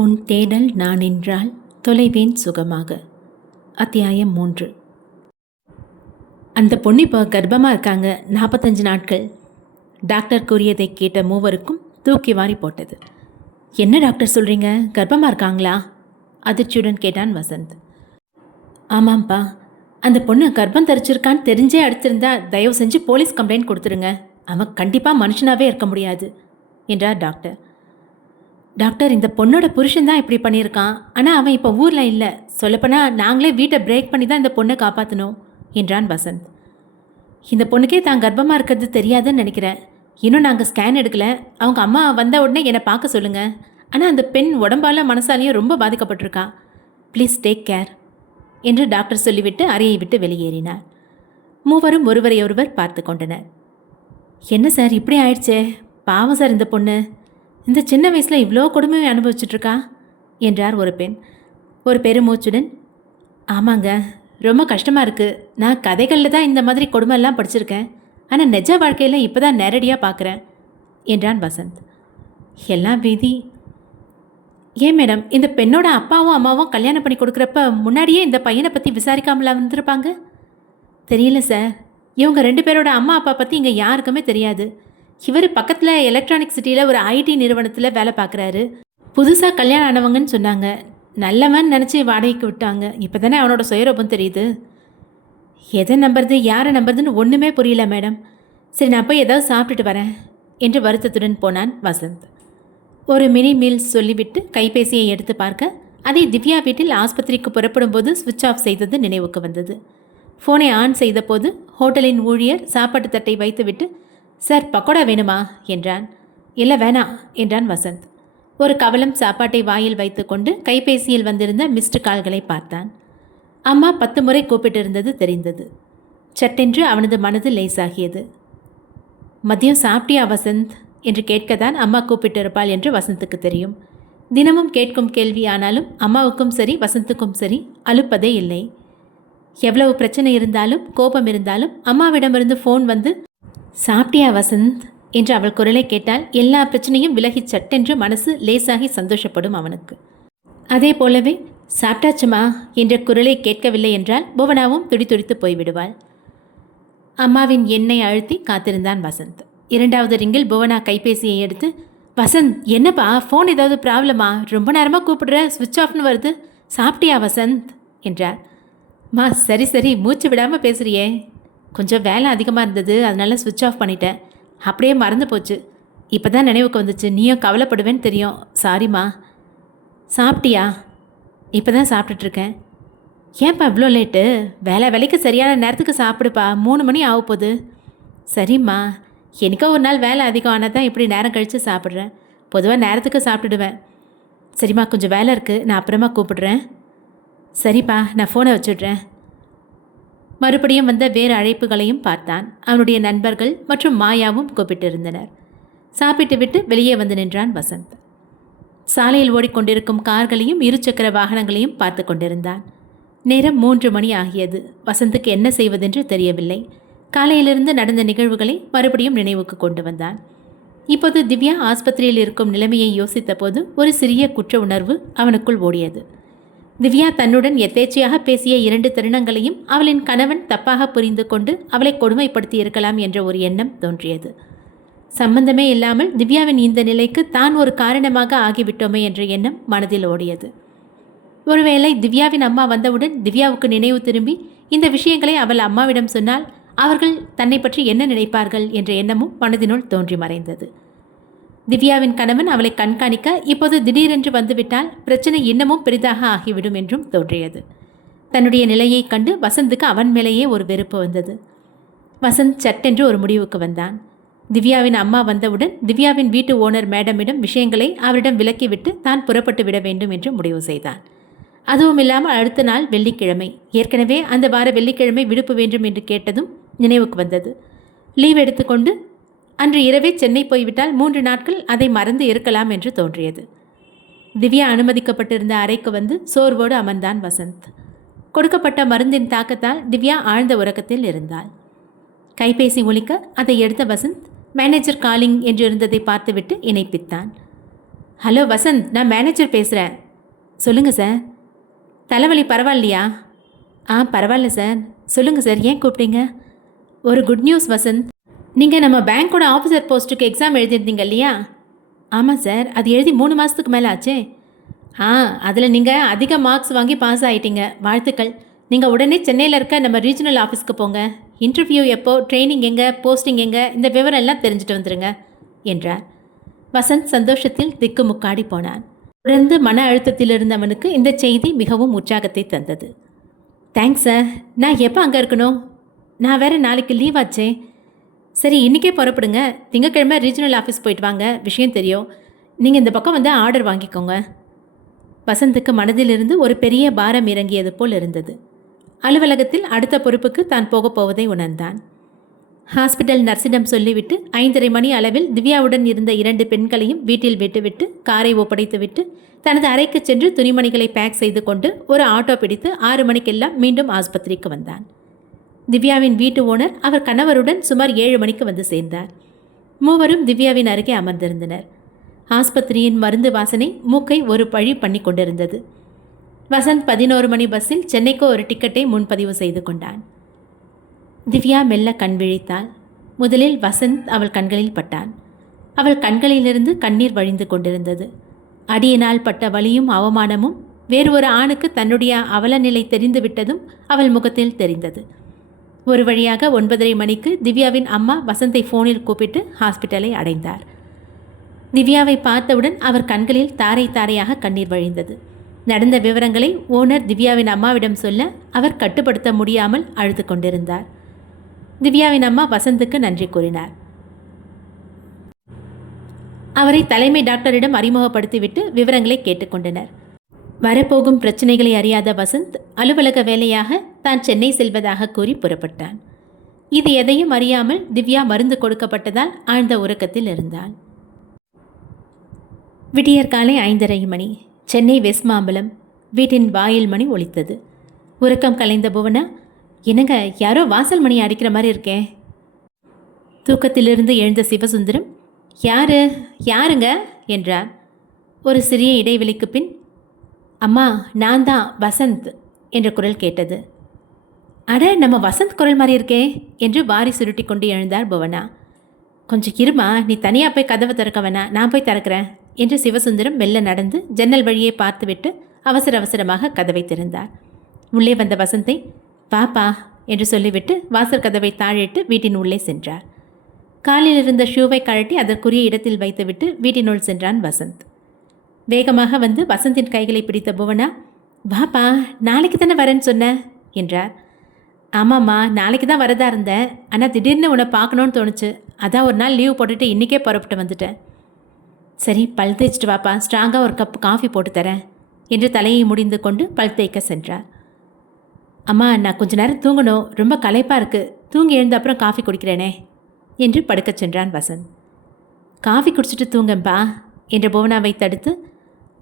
உன் தேடல் நான் என்றால் தொலைவேன் சுகமாக. அத்தியாயம் 3. அந்த பொண்ணு இப்போ கர்ப்பமாக இருக்காங்க, 45 நாட்கள். டாக்டர் கூறியதை கேட்ட மூவருக்கும் தூக்கி வாரி போட்டது. என்ன டாக்டர் சொல்கிறீங்க, கர்ப்பமாக இருக்காங்களா? அதிர்ச்சியுடன் கேட்டான் வசந்த். ஆமாம்ப்பா, அந்த பொண்ணு கர்ப்பம் தரிச்சிருக்கான்னு தெரிஞ்சே அடிச்சிருந்தா தயவு செஞ்சு போலீஸ் கம்ப்ளைண்ட் கொடுத்துருங்க. அவன் கண்டிப்பாக மனுஷனாகவே இருக்க முடியாது என்றார் டாக்டர். டாக்டர், இந்த பொண்ணோட புருஷன் தான் இப்படி பண்ணியிருக்கான். ஆனால் அவன் இப்போ ஊரில் இல்லை. சொல்லப்போனால் நாங்களே வீட்டை பிரேக் பண்ணி தான் இந்த பொண்ணை காப்பாற்றணும் என்றான் வசந்த். இந்த பொண்ணுக்கே தான் கர்ப்பமாக இருக்கிறது தெரியாதுன்னு நினைக்கிறேன். இன்னும் நாங்கள் ஸ்கேன் எடுக்கலை. அவங்க அம்மா வந்த உடனே என்னை பார்க்க சொல்லுங்கள். ஆனால் அந்த பெண் உடம்பால் மனசாலையும் ரொம்ப பாதிக்கப்பட்டிருக்கா. ப்ளீஸ் டேக் கேர் என்று டாக்டர் சொல்லிவிட்டு அறையை விட்டு வெளியேறினார். மூவரும் ஒருவரையொருவர் பார்த்து கொண்டனர். என்ன சார் இப்படி ஆயிடுச்சே, பாவம் சார் இந்த பொண்ணு. இந்த சின்ன வயசில் இவ்வளோ கொடுமையை அனுபவிச்சுட்ருக்கா என்றார் ஒரு பெண். ஒரு பெருமூச்சுடன், ஆமாங்க, ரொம்ப கஷ்டமாக இருக்குது. நான் கதைகளில் தான் இந்த மாதிரி கொடுமையெல்லாம் படிச்சிருக்கேன். ஆனால் நிஜ வாழ்க்கையில் இப்போ தான் நேரடியாக பார்க்குறேன் என்றான் வசந்த். எல்லாம் விதி. ஏன் மேடம், இந்த பெண்ணோட அப்பாவும் அம்மாவும் கல்யாணம் பண்ணி கொடுக்குறப்ப முன்னாடியே இந்த பையனை பற்றி விசாரிக்காமலா வந்திருப்பாங்க? தெரியல சார். இவங்க 2 பேரோட அம்மா அப்பா பற்றி இங்கே யாருக்குமே தெரியாது. இவர் பக்கத்தில் எலக்ட்ரானிக் சிட்டியில் ஒரு ஐடி நிறுவனத்தில் வேலை பார்க்குறாரு. புதுசாக கல்யாணம் ஆனவங்கன்னு சொன்னாங்க. நல்லவன் நினச்சி வாடகைக்கு விட்டாங்க. இப்போ தானே அவனோட சுயரூபம் தெரியுது. எதை நம்புறது யாரை நம்புறதுன்னு ஒன்றுமே புரியல மேடம். சரி, நான் போய் ஏதாவது சாப்பிட்டுட்டு வரேன் என்று வருத்தத்துடன் போனான் வசந்த். ஒரு மினி மீல்ஸ் சொல்லிவிட்டு கைபேசியை எடுத்து பார்க்க அதை திவ்யா வீட்டில் ஆஸ்பத்திரிக்கு புறப்படும் போது சுவிட்ச் ஆஃப் செய்தது நினைவுக்கு வந்தது. ஃபோனை ஆன் செய்த போது ஹோட்டலின் ஊழியர் சாப்பாட்டு தட்டை வைத்துவிட்டு, சார் பக்கோடா வேணுமா என்றான். இல்லை வேணாம் என்றான் வசந்த். ஒரு கவலம் சாப்பாட்டை வாயில் வைத்துக்கொண்டு கைபேசியில் வந்திருந்த மிஸ்டு கால்களை பார்த்தான். அம்மா 10 முறை கூப்பிட்டிருந்தது தெரிந்தது. சட்டென்று அவனது மனது லேசாகியது. மதியம் சாப்பிட்டியா வசந்த் என்று கேட்கத்தான் அம்மா கூப்பிட்டிருப்பாள் என்று வசந்துக்கு தெரியும். தினமும் கேட்கும் கேள்வி. ஆனாலும் அம்மாவுக்கும் சரி வசந்துக்கும் சரி அலுப்பதே இல்லை. எவ்வளவு பிரச்சனை இருந்தாலும் கோபம் இருந்தாலும் அம்மாவிடமிருந்து ஃபோன் வந்து சாப்பிட்டியா வசந்த் என்று அவள் குரலை கேட்டால் எல்லா பிரச்சனையும் விலகி சட்டென்று மனசு லேசாகி சந்தோஷப்படும் அவனுக்கு. அதே போலவே சாப்பிட்டாச்சுமா என்ற குரலை கேட்கவில்லை என்றால் புவனாவும் துடிதுடித்து போய்விடுவாள். அம்மாவின் எண்ணை அழுத்தி காத்திருந்தான் வசந்த். 2வது ரிங்கில் புவனா கைபேசியை எடுத்து, வசந்த் என்னப்பா, ஃபோன் ஏதாவது ப்ராப்ளமா? ரொம்ப நேரமாக கூப்பிடுற, சுவிட்ச் ஆஃப்னு வருது. சாப்பிட்டியா வசந்த் என்றார். மா சரி சரி, மூச்சு விடாமல் பேசுகிறியே. கொஞ்சம் வேலை அதிகமாக இருந்தது, அதனால சுவிட்ச் ஆஃப் பண்ணிட்டேன். அப்படியே மறந்து போச்சு. இப்போ தான் நினைவுக்கு வந்துச்சு. நீயும் கவலைப்படுவேன்னு தெரியும். சாரிம்மா. சாப்பிட்டியா? இப்போ தான் சாப்பிட்டுட்ருக்கேன். ஏன்ப்பா இவ்வளோ லேட்டு? வேலைக்கு சரியான நேரத்துக்கு சாப்பிடுப்பா. 3 மணி ஆக போகுது. சரிம்மா, எனக்கோ ஒரு நாள் வேலை அதிகம் ஆனால் தான் இப்படி நேரம் கழித்து சாப்பிட்றேன். பொதுவாக நேரத்துக்கு சாப்பிட்டுடுவேன். சரிம்மா, கொஞ்சம் வேலை இருக்குது, நான் அப்புறமா கூப்பிடுறேன். சரிப்பா, நான் ஃபோனை வச்சுடுறேன். மறுபடியும் வந்த வேறு அழைப்புகளையும் பார்த்தான். அவனுடைய நண்பர்கள் மற்றும் மாயாவும் கூப்பிட்டிருந்தனர். சாப்பிட்டு விட்டு வெளியே வந்து நின்றான் வசந்த். சாலையில் ஓடிக்கொண்டிருக்கும் கார்களையும் 2 சக்கர வாகனங்களையும் பார்த்து கொண்டிருந்தான். நேரம் 3 மணி ஆகியது. வசந்துக்கு என்ன செய்வதென்று தெரியவில்லை. காலையிலிருந்து நடந்த நிகழ்வுகளை மறுபடியும் நினைவுக்கு கொண்டு வந்தான். இப்போது திவ்யா ஆஸ்பத்திரியில் இருக்கும் நிலைமையை யோசித்த போது ஒரு சிறிய குற்ற உணர்வு அவனுக்குள் ஓடியது. திவ்யா தன்னுடன் எதேச்சையாக பேசிய 2 தருணங்களையும் அவளின் கணவன் தப்பாக புரிந்து கொண்டு அவளை கொடுமைப்படுத்தி இருக்கலாம் என்ற ஒரு எண்ணம் தோன்றியது. சம்பந்தமே இல்லாமல் திவ்யாவின் இந்த நிலைக்கு தான் ஒரு காரணமாக ஆகிவிட்டோமே என்ற எண்ணம் மனதில் ஓடியது. ஒருவேளை திவ்யாவின் அம்மா வந்தவுடன் திவ்யாவுக்கு நினைவு திரும்பி இந்த விஷயங்களை அவள் அம்மாவிடம் சொன்னால் அவர்கள் தன்னை பற்றி என்ன நினைப்பார்கள் என்ற எண்ணமும் மனதினுள் தோன்றி மறைந்தது. திவ்யாவின் கணவன் அவளை கண்காணிக்க இப்போது திடீரென்று வந்துவிட்டால் பிரச்சனை இன்னமும் பெரிதாக ஆகிவிடும் என்றும் தோன்றியது. தன்னுடைய நிலையை கண்டு வசந்துக்கு அவன் மேலேயே ஒரு வெறுப்பு வந்தது. வசந்த் சட்டென்று ஒரு முடிவுக்கு வந்தான். திவ்யாவின் அம்மா வந்தவுடன் திவ்யாவின் வீட்டு ஓனர் மேடமிடம் விஷயங்களை அவரிடம் விலக்கிவிட்டு தான் புறப்பட்டு விட வேண்டும் என்று முடிவு செய்தான். அதுவும் இல்லாமல் அடுத்த நாள் வெள்ளிக்கிழமை. ஏற்கனவே அந்த வார வெள்ளிக்கிழமை விடுப்பு வேண்டும் என்று கேட்டதும் நினைவுக்கு வந்தது. லீவ் எடுத்துக்கொண்டு அன்று இரவே சென்னை போய்விட்டால் 3 நாட்கள் அதை மறந்து இருக்கலாம் என்று தோன்றியது. திவ்யா அனுமதிக்கப்பட்டிருந்த அறைக்கு வந்து சோர்வோடு அமர்ந்தான் வசந்த். கொடுக்கப்பட்ட மருந்தின் தாக்கத்தால் திவ்யா ஆழ்ந்த உறக்கத்தில் இருந்தாள். கைபேசி ஒலிக்க அதை எடுத்த வசந்த் மேனேஜர் காலிங் என்று இருந்ததை பார்த்துவிட்டு இணைப்பித்தான். ஹலோ வசந்த், நான் மேனேஜர் பேசுகிறேன். சொல்லுங்கள் சார். தலைவலி பரவாயில்லையா? பரவாயில்ல சார். சொல்லுங்கள் சார், ஏன் கூப்பிட்டீங்க? ஒரு குட் நியூஸ் வசந்த். நீங்கள் நம்ம பேங்க்கோட ஆஃபீஸர் போஸ்ட்டுக்கு எக்ஸாம் எழுதியிருந்தீங்க இல்லையா? ஆமாம் சார், அது எழுதி 3 மாதத்துக்கு மேலே ஆச்சே. அதில் நீங்கள் அதிக மார்க்ஸ் வாங்கி பாஸ் ஆகிட்டீங்க. வாழ்த்துக்கள். நீங்கள் உடனே சென்னையில் இருக்க நம்ம ரீஜனல் ஆஃபீஸ்க்கு போங்க. இன்டர்வியூ எப்போ, ட்ரைனிங் எங்கே, போஸ்டிங் எங்கே, இந்த விவரம் எல்லாம் தெரிஞ்சுட்டு வந்துடுங்க என்றார். வசந்த் சந்தோஷத்தில் திக்குமுக்காடி போனான். தொடர்ந்து மன அழுத்தத்தில் இருந்தவனுக்கு இந்த செய்தி மிகவும் உற்சாகத்தை தந்தது. Thanks sir. நான் எப்போ அங்கே இருக்கணும்? நான் வேறு நாளைக்கு லீவ் ஆச்சே. சரி, இன்றைக்கே புறப்படுங்க. திங்கக்கிழமை ரீஜனல் ஆஃபீஸ் போயிட்டு வாங்க. விஷயம் தெரியும். நீங்கள் இந்த பக்கம் வந்து ஆர்டர் வாங்கிக்கோங்க. வசந்துக்கு மனதிலிருந்து ஒரு பெரிய பாரம் இறங்கியது போல் இருந்தது. அலுவலகத்தில் அடுத்த பொறுப்புக்கு தான் போகப் போவதை உணர்ந்தான். ஹாஸ்பிட்டல் நர்ஸிடம் சொல்லிவிட்டு 5:30 மணி அளவில் திவ்யாவுடன் இருந்த 2 பெண்களையும் வீட்டில் விட்டுவிட்டு காரை ஒப்படைத்துவிட்டு தனது அறைக்கு சென்று துணிமணிகளை பேக் செய்து கொண்டு ஒரு ஆட்டோ பிடித்து 6 மணிக்கெல்லாம் மீண்டும் ஆஸ்பத்திரிக்கு வந்தான். திவ்யாவின் வீட்டு ஓனர் அவர் கணவருடன் சுமார் 7 மணிக்கு வந்து சேர்ந்தார். மூவரும் திவ்யாவின் அருகே அமர்ந்திருந்தனர். ஆஸ்பத்திரியின் மருந்து வாசனை மூக்கை ஒரு பழி பண்ணி கொண்டிருந்தது. வசந்த் 11 மணி பஸ்ஸில் சென்னைக்கு ஒரு டிக்கெட்டை முன்பதிவு செய்து கொண்டான். திவ்யா மெல்ல கண் விழித்தாள். முதலில் வசந்த் அவள் கண்களில் பட்டான். அவள் கண்களிலிருந்து கண்ணீர் வழிந்து கொண்டிருந்தது. அடியினால் பட்ட வலியும் அவமானமும் வேறு ஒரு ஆணுக்கு தன்னுடைய அவல நிலை தெரிந்துவிட்டதும் அவள் முகத்தில் தெரிந்தது. ஒரு வழியாக 9:30 மணிக்கு திவ்யாவின் அம்மா வசந்தை ஃபோனில் கூப்பிட்டு ஹாஸ்பிட்டலை அடைந்தார். திவ்யாவை பார்த்தவுடன் அவர் கண்களில் தாரை தாரையாக கண்ணீர் வழிந்தது. நடந்த விவரங்களை ஓனர் திவ்யாவின் அம்மாவிடம் சொல்ல அவர் கட்டுப்படுத்த முடியாமல் அழுது கொண்டிருந்தார். திவ்யாவின் அம்மா வசந்துக்கு நன்றி கூறினார். அவரை தலைமை டாக்டரிடம் அறிமுகப்படுத்திவிட்டு விவரங்களை கேட்டுக்கொண்டனர். வரப்போகும் பிரச்சனைகளை அறியாத வசந்த் அலுவலக வேலையாக தான் சென்னை செல்வதாக கூறி புறப்பட்டான். இது எதையும் அறியாமல் திவ்யா மருந்து கொடுக்கப்பட்டதால் ஆழ்ந்த உறக்கத்தில் இருந்தாள். விடியற்காலை 5:30 மணி. சென்னை வெஸ்ட் மாம்பலம். வீட்டின் வாயில் மணி ஒலித்தது. உறக்கம் கலைந்த புவனா, என்னங்க யாரோ வாசல் மணி அடிக்கிற மாதிரி இருக்கே. தூக்கத்திலிருந்து எழுந்த சிவசுந்தரம், யாருங்க என்றார். ஒரு சிறிய இடைவெளிக்கு பின், அம்மா நான் தான் வசந்த் என்ற குரல் கேட்டது. அட, நம்ம வசந்த் குரல் மாதிரி இருக்கே என்று வாரி சுருட்டி கொண்டு எழுந்தார் புவனா. கொஞ்சம் இருமா, நீ தனியாக போய் கதவை திறக்க வேணா, நான் போய் திறக்கிறேன் என்று சிவசுந்தரம் மெல்ல நடந்து ஜன்னல் வழியே பார்த்துவிட்டு அவசர அவசரமாக கதவை திறந்தார். உள்ளே வந்த வசந்தை பாப்பா என்று சொல்லிவிட்டு வாசல் கதவை தாழிட்டு வீட்டின் உள்ளே சென்றார். காலில் இருந்த ஷூவை கழட்டி அதற்குரிய இடத்தில் வைத்துவிட்டு வீட்டினுள் சென்றான் வசந்த். வேகமாக வந்து வசந்தின் கைகளை பிடித்த புவனா, வாப்பா, நாளைக்கு தானே வரேன்னு சொன்ன என்றார். ஆமாம்மா, நாளைக்கு தான் வரதா இருந்தேன். ஆனால் திடீர்னு உன்னை பார்க்கணுன்னு தோணுச்சு. அதான் ஒரு நாள் லீவ் போட்டுட்டு இன்றைக்கே புறப்பட்டு வந்துட்டேன். சரி, பல் தேய்ச்சிட்டு வாப்பா, ஸ்ட்ராங்காக ஒரு கப் காஃபி போட்டு தரேன் என்று தலையை முடிந்து கொண்டு பல் தேய்க்க சென்றார். அம்மா, நான் கொஞ்ச நேரம் தூங்கணும், ரொம்ப களைப்பாக இருக்குது, தூங்கி எழுந்த அப்புறம் காஃபி குடிக்கிறேனே என்று படுக்கச் சென்றான் வசந்த். காஃபி குடிச்சிட்டு தூங்கம்பா என்ற புவனாவை தடுத்து,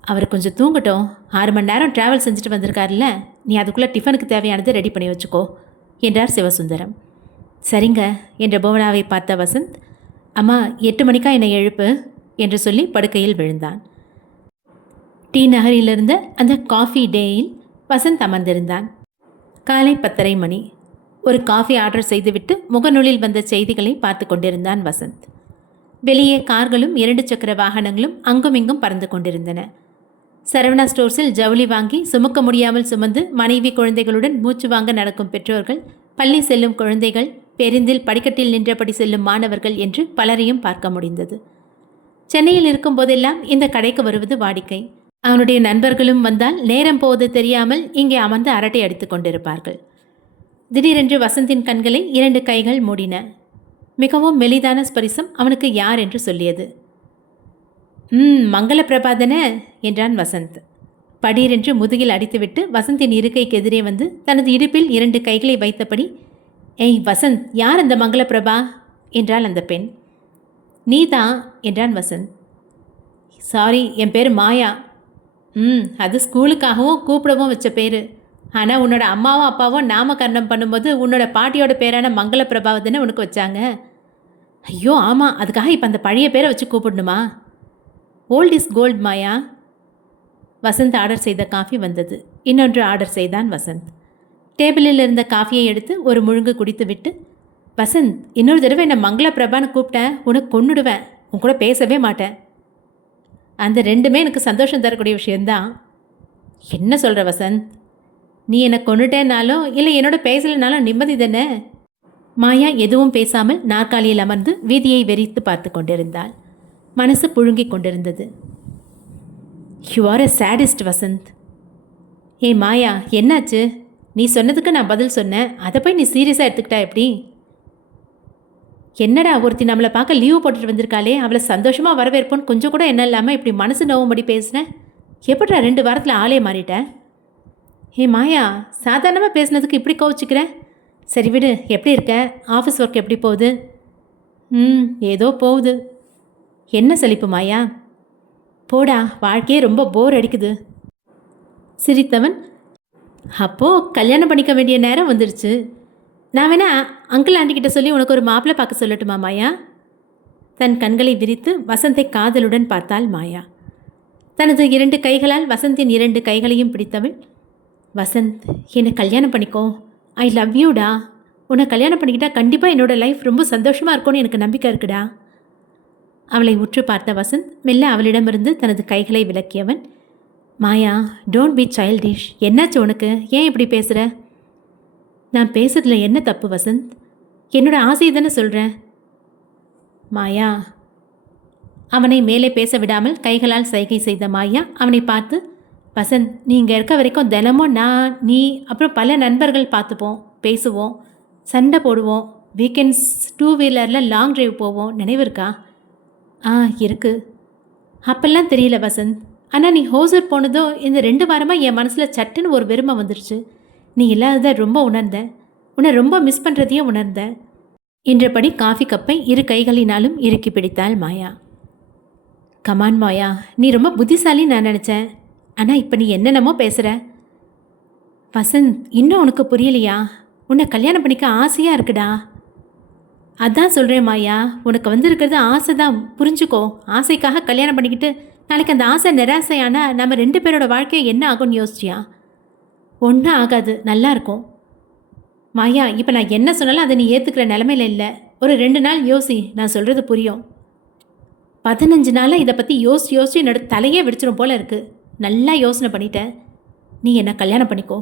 அவர் கொஞ்சம் தூங்கட்டும், 6 மணி நேரம் ட்ராவல் செஞ்சுட்டு வந்திருக்காருல்ல, நீ அதுக்குள்ளே டிஃபனுக்கு தேவையானது ரெடி பண்ணி வச்சுக்கோ என்றார் சிவசுந்தரம். சரிங்க என்ற புவனாவை பார்த்த வசந்த், அம்மா 8 மணிக்கா என்னை எழுப்பு என்று சொல்லி படுக்கையில் விழுந்தான். டி நகரிலிருந்த அந்த காஃபி டேயில் வசந்த் அமர்ந்திருந்தான். காலை 10:30 மணி. ஒரு காஃபி ஆர்டர் செய்துவிட்டு முகநூலில் வந்த செய்திகளை பார்த்து கொண்டிருந்தான் வசந்த். வெளியே கார்களும் 2 சக்கர வாகனங்களும் அங்குமிங்கும் பறந்து கொண்டிருந்தன. சரவணா ஸ்டோர்ஸில் ஜவுளி வாங்கி சுமக்க முடியாமல் சுமந்து மனைவி குழந்தைகளுடன் மூச்சு வாங்க நடக்கும் பெற்றோர்கள், பள்ளி செல்லும் குழந்தைகள், பேருந்தில் படிக்கட்டில் நின்றபடி செல்லும் மாணவர்கள் என்று பலரையும் பார்க்க முடிந்தது. சென்னையில் இருக்கும் போதெல்லாம் இந்த கடைக்கு வருவது வாடிக்கை. அவனுடைய நண்பர்களும் வந்தால் நேரம் போவது தெரியாமல் இங்கே அமர்ந்து அரட்டை அடித்துக் கொண்டிருப்பார்கள். திடீரென்று வசந்தின் கண்களை 2 கைகள் மூடின. மிகவும் மெலிதான ஸ்பரிசம் அவனுக்கு யார் என்று சொல்லியது. மங்கள பிரபாதன என்றான் வசந்த். படீரென்று முதுகில் அடித்துவிட்டு வசந்தின் இருக்கைக்கு எதிரே வந்து தனது இடுப்பில் 2 கைகளை வைத்தபடி, ஏய் வசந்த், யார் அந்த மங்கள பிரபா என்றாள் அந்த பெண். நீதான் என்றான் வசந்த். சாரி, என் பேர் மாயா. அது ஸ்கூலுக்காகவும் கூப்பிடவும் வச்ச பேர். ஆனால் உன்னோட அம்மாவும் அப்பாவும் நாமகரணம் பண்ணும்போது உன்னோட பாட்டியோட பேரான மங்கள பிரபாவை தானே உனக்கு வச்சாங்க. ஐயோ ஆமாம், அதுக்காக இப்போ அந்த பழைய பேரை வச்சு கூப்பிடணுமா? Old is gold Maya. Vasanth order செய்த காஃபி வந்தது. இன்னொன்று ஆர்டர் செய்தான் வசந்த். டேபிளில் இருந்த காஃபியை எடுத்து ஒரு முழுங்கு குடித்துவிட்டு, வசந்த், இன்னொரு தடவை என்னை மங்கள பிரபான்னு கூப்பிட்டேன், உனக்கு கொன்னுடுவேன், உன் கூட பேசவே மாட்டேன். அந்த ரெண்டுமே எனக்கு சந்தோஷம் தரக்கூடிய விஷயந்தான். என்ன சொல்கிற வசந்த்? நீ என்னை கொன்னுட்டேன்னாலும் இல்லை என்னோட பேசலைனாலும் நிம்மதி தானே? மாயா எதுவும் பேசாமல் நாற்காலியில் அமர்ந்து வீதியை வெறித்து பார்த்து கொண்டிருந்தாள். மனசு புழுங்கிக் கொண்டிருந்தது. You are a sadist Vasanth. ஏய் மாயா, என்னாச்சு? நீ சொன்னதுக்கு நான் பதில் சொன்னேன், அதை போய் நீ சீரியஸாக எடுத்துக்கிட்டா எப்படி? என்னடா, ஒருத்தி நம்மளை பார்க்க லீவு போட்டுட்டு வந்திருக்காளே, அவளை சந்தோஷமாக வரவேற்போன்னு கொஞ்சம் கூட என்ன இல்லாமல் இப்படி மனசு நோவும்படி பேசுனேன். எப்படிடா 2 வாரத்தில் ஆளே மாறிட்டேன்? ஏ மாயா, சாதாரணமாக பேசுனதுக்கு இப்படி கோவிச்சுக்கிறேன். சரி விடு, எப்படி இருக்க? ஆஃபீஸ் ஒர்க் எப்படி போகுது? ஏதோ போகுது. என்ன சலிப்பு மாயா? போடா, வாழ்க்கையே ரொம்ப போர் அடிக்குது. சிரித்தவன், அப்போது கல்யாணம் பண்ணிக்க வேண்டிய நேரம் வந்துடுச்சு. நான் வேணா அங்கிள் ஆண்டிக்கிட்ட சொல்லி உனக்கு ஒரு மாப்பிள்ளை பார்க்க சொல்லட்டுமா மாயா? தன் கண்களை விரித்து வசந்தை காதலுடன் பார்த்தாள் மாயா. தனது 2 கைகளால் வசந்தின் 2 கைகளையும் பிடித்தவள், வசந்த், என்னை கல்யாணம் பண்ணிக்கோ. ஐ லவ் யூடா. உன்னை கல்யாணம் பண்ணிக்கிட்டா கண்டிப்பாக என்னோடய லைஃப் ரொம்ப சந்தோஷமாக இருக்கும்னு எனக்கு நம்பிக்கை இருக்குடா. அவளை உற்று பார்த்த வசந்த் மெல்ல அவளிடமிருந்து தனது கைகளை விலக்கியவன், மாயா, டோன்ட் பி சைல்டிஷ். என்னாச்சு உனக்கு? ஏன் இப்படி பேசுகிற? நான் பேசுறதுல என்ன தப்பு வசந்த்? என்னோட ஆசையை தானே சொல்கிறேன். மாயா. அவனை மேலே பேச விடாமல் கைகளால் சைகை செய்த மாயா அவனை பார்த்து, வசந்த், நீ இங்கே இருக்க வரைக்கும் தினமும் நான், நீ, அப்புறம் பல நண்பர்கள் பார்த்துப்போம், பேசுவோம், சண்டை போடுவோம், வீக்கெண்ட்ஸ் 2 வீலரில் லாங் ட்ரைவ் போவோம், நினைவு இருக்கா? இருக்கு. அப்பெல்லாம் தெரியல வசந்த். ஆனால் நீ ஹோசர் போனதும் இந்த 2 வாரமாக என் மனசில் சட்டுன்னு ஒரு வெறுமை வந்துருச்சு. நீ இல்லாததை ரொம்ப உணர்ந்த, உன்னை ரொம்ப மிஸ் பண்ணுறதையும் உணர்ந்த. என்றபடி காஃபி கப்பை 2 கைகளினாலும் இறுக்கி பிடித்தாள் மாயா. கமான் மாயா, நீ ரொம்ப புத்திசாலின்னு நான் நினச்சேன். ஆனால் இப்போ நீ என்னென்னமோ பேசுகிற. வசந்த், இன்னும் உனக்கு புரியலையா? உன்னை கல்யாணம் பண்ணிக்க ஆசையாக இருக்குடா. அதான் சொல்கிறேன் மாயா, உனக்கு வந்திருக்கிறது ஆசை தான், புரிஞ்சுக்கோ. ஆசைக்காக கல்யாணம் பண்ணிக்கிட்டு நாளைக்கு அந்த ஆசை நிராசையானா நம்ம 2 பேரோட வாழ்க்கையை என்ன ஆகும்னு யோசிச்சியா? ஒன்றும் ஆகாது, நல்லா இருக்கும். மாயா, இப்போ நான் என்ன சொன்னாலும் அதை நீ ஏற்றுக்கிற நிலமையில இல்லை. ஒரு 2 நாள் யோசி, நான் சொல்கிறது புரியும். 15 நாளாக இதை பற்றி யோசிச்சு என்னோட தலையே வெடிச்சிடும் போல இருக்குது. நல்லா யோசனை பண்ணிட்டேன். நீ என்ன கல்யாணம் பண்ணிக்கோ.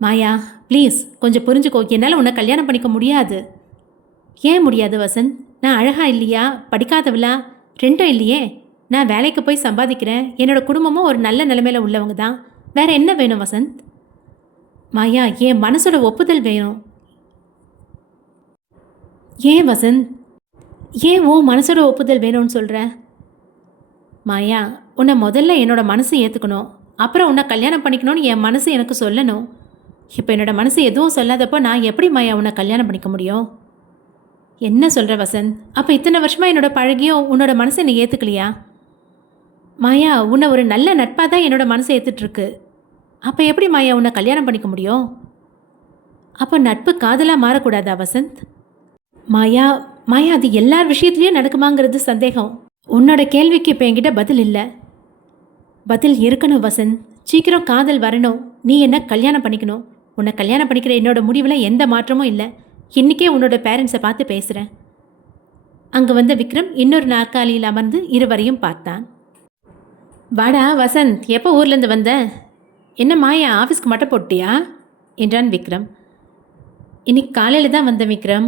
மாயா, ப்ளீஸ் கொஞ்சம் புரிஞ்சுக்கோ. என்னால் உன்னை கல்யாணம் பண்ணிக்க முடியாது. ஏன் முடியாது வசந்த்? நான் அழகா இல்லையா? படிக்காதவளா? 2ம் இல்லையே. நான் வேலைக்கு போய் சம்பாதிக்கிறேன். என்னோட குடும்பமும் ஒரு நல்ல நிலைமையில் உள்ளவங்க தான். வேற என்ன வேணும் வசந்த்? மாயா, என் மனசோட ஒப்புதல் வேணும். ஏன் வசந்த்? ஏன் உன் மனசோட ஒப்புதல் வேணும்னு சொல்கிற? மாயா, உன்னை முதல்ல என்னோட மனசு ஏற்றுக்கணும், அப்புறம் உன்னை கல்யாணம் பண்ணிக்கணும்னு என் மனசு எனக்கு சொல்லணும். இப்போ என்னோட மனசு எதுவும் சொல்லாதப்போ நான் எப்படி மாயா உன்னை கல்யாணம் பண்ணிக்க முடியும்? என்ன சொல்கிற வசந்த்? அப்போ இத்தனை வருஷமாக என்னோட பழகியும் உன்னோட மனசை நீ ஏற்றுக்கலையா? மாயா, உன்னை ஒரு நல்ல நட்பாக தான் என்னோட மனசை ஏற்றுட்ருக்கு. அப்போ எப்படி மாயா உன்னை கல்யாணம் பண்ணிக்க முடியும்? அப்போ நட்பு காதலாக மாறக்கூடாதா வசந்த்? மாயா, மாயா, அது எல்லார் விஷயத்துலையும் நடக்குமாங்கிறது சந்தேகம். உன்னோட கேள்விக்கு இப்போ என்கிட்ட பதில் இல்லை. பதில் இருக்கணும் வசந்த். சீக்கிரம் காதல் வரணும். நீ என்ன கல்யாணம் பண்ணிக்கணும். உன்னை கல்யாணம் பண்ணிக்கிற என்னோட முடிவில் எந்த மாற்றமும் இல்லை. இன்றைக்கே உன்னோட பேரண்ட்ஸை பார்த்து பேசுகிறேன். அங்கே வந்த விக்ரம் இன்னொரு நாற்காலியில் அமர்ந்து இருவரையும் பார்த்தான். வாடா வசந்த், எப்போ ஊர்லேருந்து வந்த? என்ன மாயா, ஆஃபீஸ்க்கு மட்டும் போட்டியா என்றான் விக்ரம். இன்னைக்கு காலையில் தான் வந்தேன் விக்ரம்.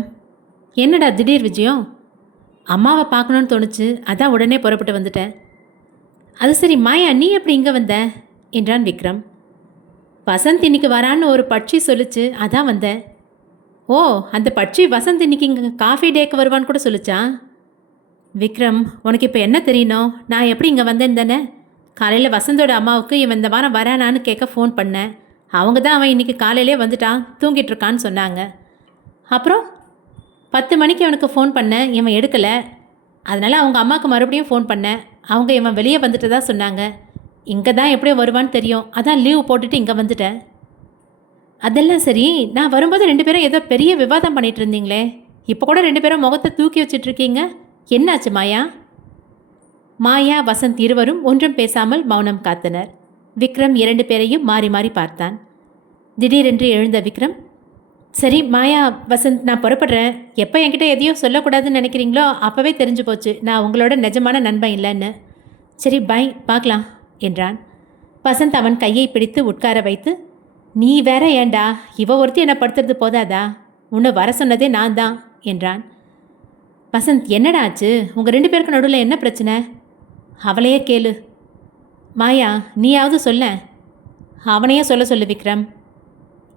என்னடா திடீர் விஜயம்? அம்மாவை பார்க்கணுன்னு தோணுச்சு, அதான் உடனே புறப்பட்டு வந்துட்டேன். அது சரி மாயா, நீ எப்படி இங்கே வந்த என்றான் விக்ரம். வசந்த் இன்னைக்கு வரான்னு ஒரு பட்சி சொல்லிச்சு, அதான் வந்தேன். ஓ, அந்த பட்சி வசந்த் இன்னைக்கு இங்கே காஃபி டேக்கு வருவான்னு கூட சொல்லிச்சா? விக்ரம், உனக்கு இப்போ என்ன தெரியணும்? நான் எப்படி இங்கே வந்தேன்னு தானே? காலையில் வசந்தோட அம்மாவுக்கு இவன் இந்த வாரம் வரானான்னு கேட்க ஃபோன் பண்ணேன். அவங்க தான் அவன் இன்றைக்கி காலையிலே வந்துட்டான், தூங்கிட்டு இருக்கான்னு சொன்னாங்க. அப்புறம் 10 மணிக்கு அவனுக்கு ஃபோன் பண்ணேன், இவன் எடுக்கலை. அதனால் அவங்க அம்மாவுக்கு மறுபடியும் ஃபோன் பண்ணேன். அவங்க இவன் வெளியே வந்துட்டு தான் சொன்னாங்க. இங்கே தான் எப்படியோ வருவான்னு தெரியும், அதான் லீவு போட்டுட்டு இங்கே வந்துட்டேன். அதெல்லாம் சரி, நான் வரும்போது 2 பேரும் ஏதோ பெரிய விவாதம் பண்ணிகிட்டு இருந்தீங்களே, இப்போ கூட 2 பேரும் முகத்தை தூக்கி வச்சிட்ருக்கீங்க. என்னாச்சு மாயா? மாயா வசந்த் இருவரும் ஒன்றும் பேசாமல் மௌனம் காத்தனர். விக்ரம் 2 பேரையும் மாறி மாறி பார்த்தான். திடீரென்று எழுந்த விக்ரம், சரி மாயா வசந்த், நான் புறப்படுறேன். எப்போ என்கிட்ட எதையோ சொல்லக்கூடாதுன்னு நினைக்கிறீங்களோ அப்போவே தெரிஞ்சு போச்சு நான் உங்களோட நிஜமான நண்பன் இல்லைன்னு. சரி பை, பார்க்கலாம் என்றான். வசந்த் அவன் கையை பிடித்து உட்கார வைத்து, நீ வேற ஏண்டா, இவ ஒருத்தி என்னை படுத்துறது போதாதா, உன்னை வர சொன்னதே நான் தான் என்றான். வசந்த், என்னடா ஆச்சு, உங்கள் 2 பேருக்கு நடுவில் என்ன பிரச்சனை? அவளையே கேளு. மாயா, நீயாவது சொல்ல. அவனையே சொல்ல சொல்லு விக்ரம்.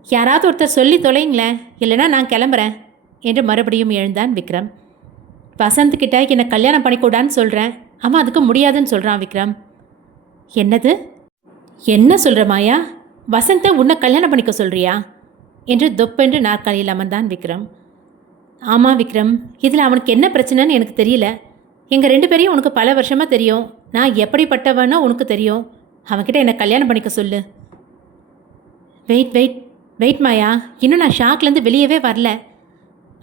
யாராவது ஒருத்தர் சொல்லி தொலைங்களேன், இல்லைனா நான் கிளம்புறேன் என்று மறுபடியும் எழுந்தான் விக்ரம். வசந்த்கிட்ட என்னை கல்யாணம் பண்ணிக்கூடான்னு சொல்கிறேன், அவன் அதுக்கு முடியாதுன்னு சொல்கிறான் விக்ரம். என்னது, என்ன சொல்கிற மாயா? வசந்தை உன்னை கல்யாணம் பண்ணிக்க சொல்கிறியா என்று தொப்பென்று நாற்காலியில் அமர்ந்தான் விக்ரம். ஆமாம் விக்ரம், இதில் அவனுக்கு என்ன பிரச்சனைன்னு எனக்கு தெரியல. எங்கள் 2 பேரையும் உனக்கு பல வருஷமாக தெரியும். நான் எப்படிப்பட்டவனோ உனக்கு தெரியும். அவன்கிட்ட என்னை கல்யாணம் பண்ணிக்க சொல்லு. வெயிட் வெயிட் வெயிட் மாயா, இன்னும் நான் ஷாக்லேருந்து வெளியவே வரல.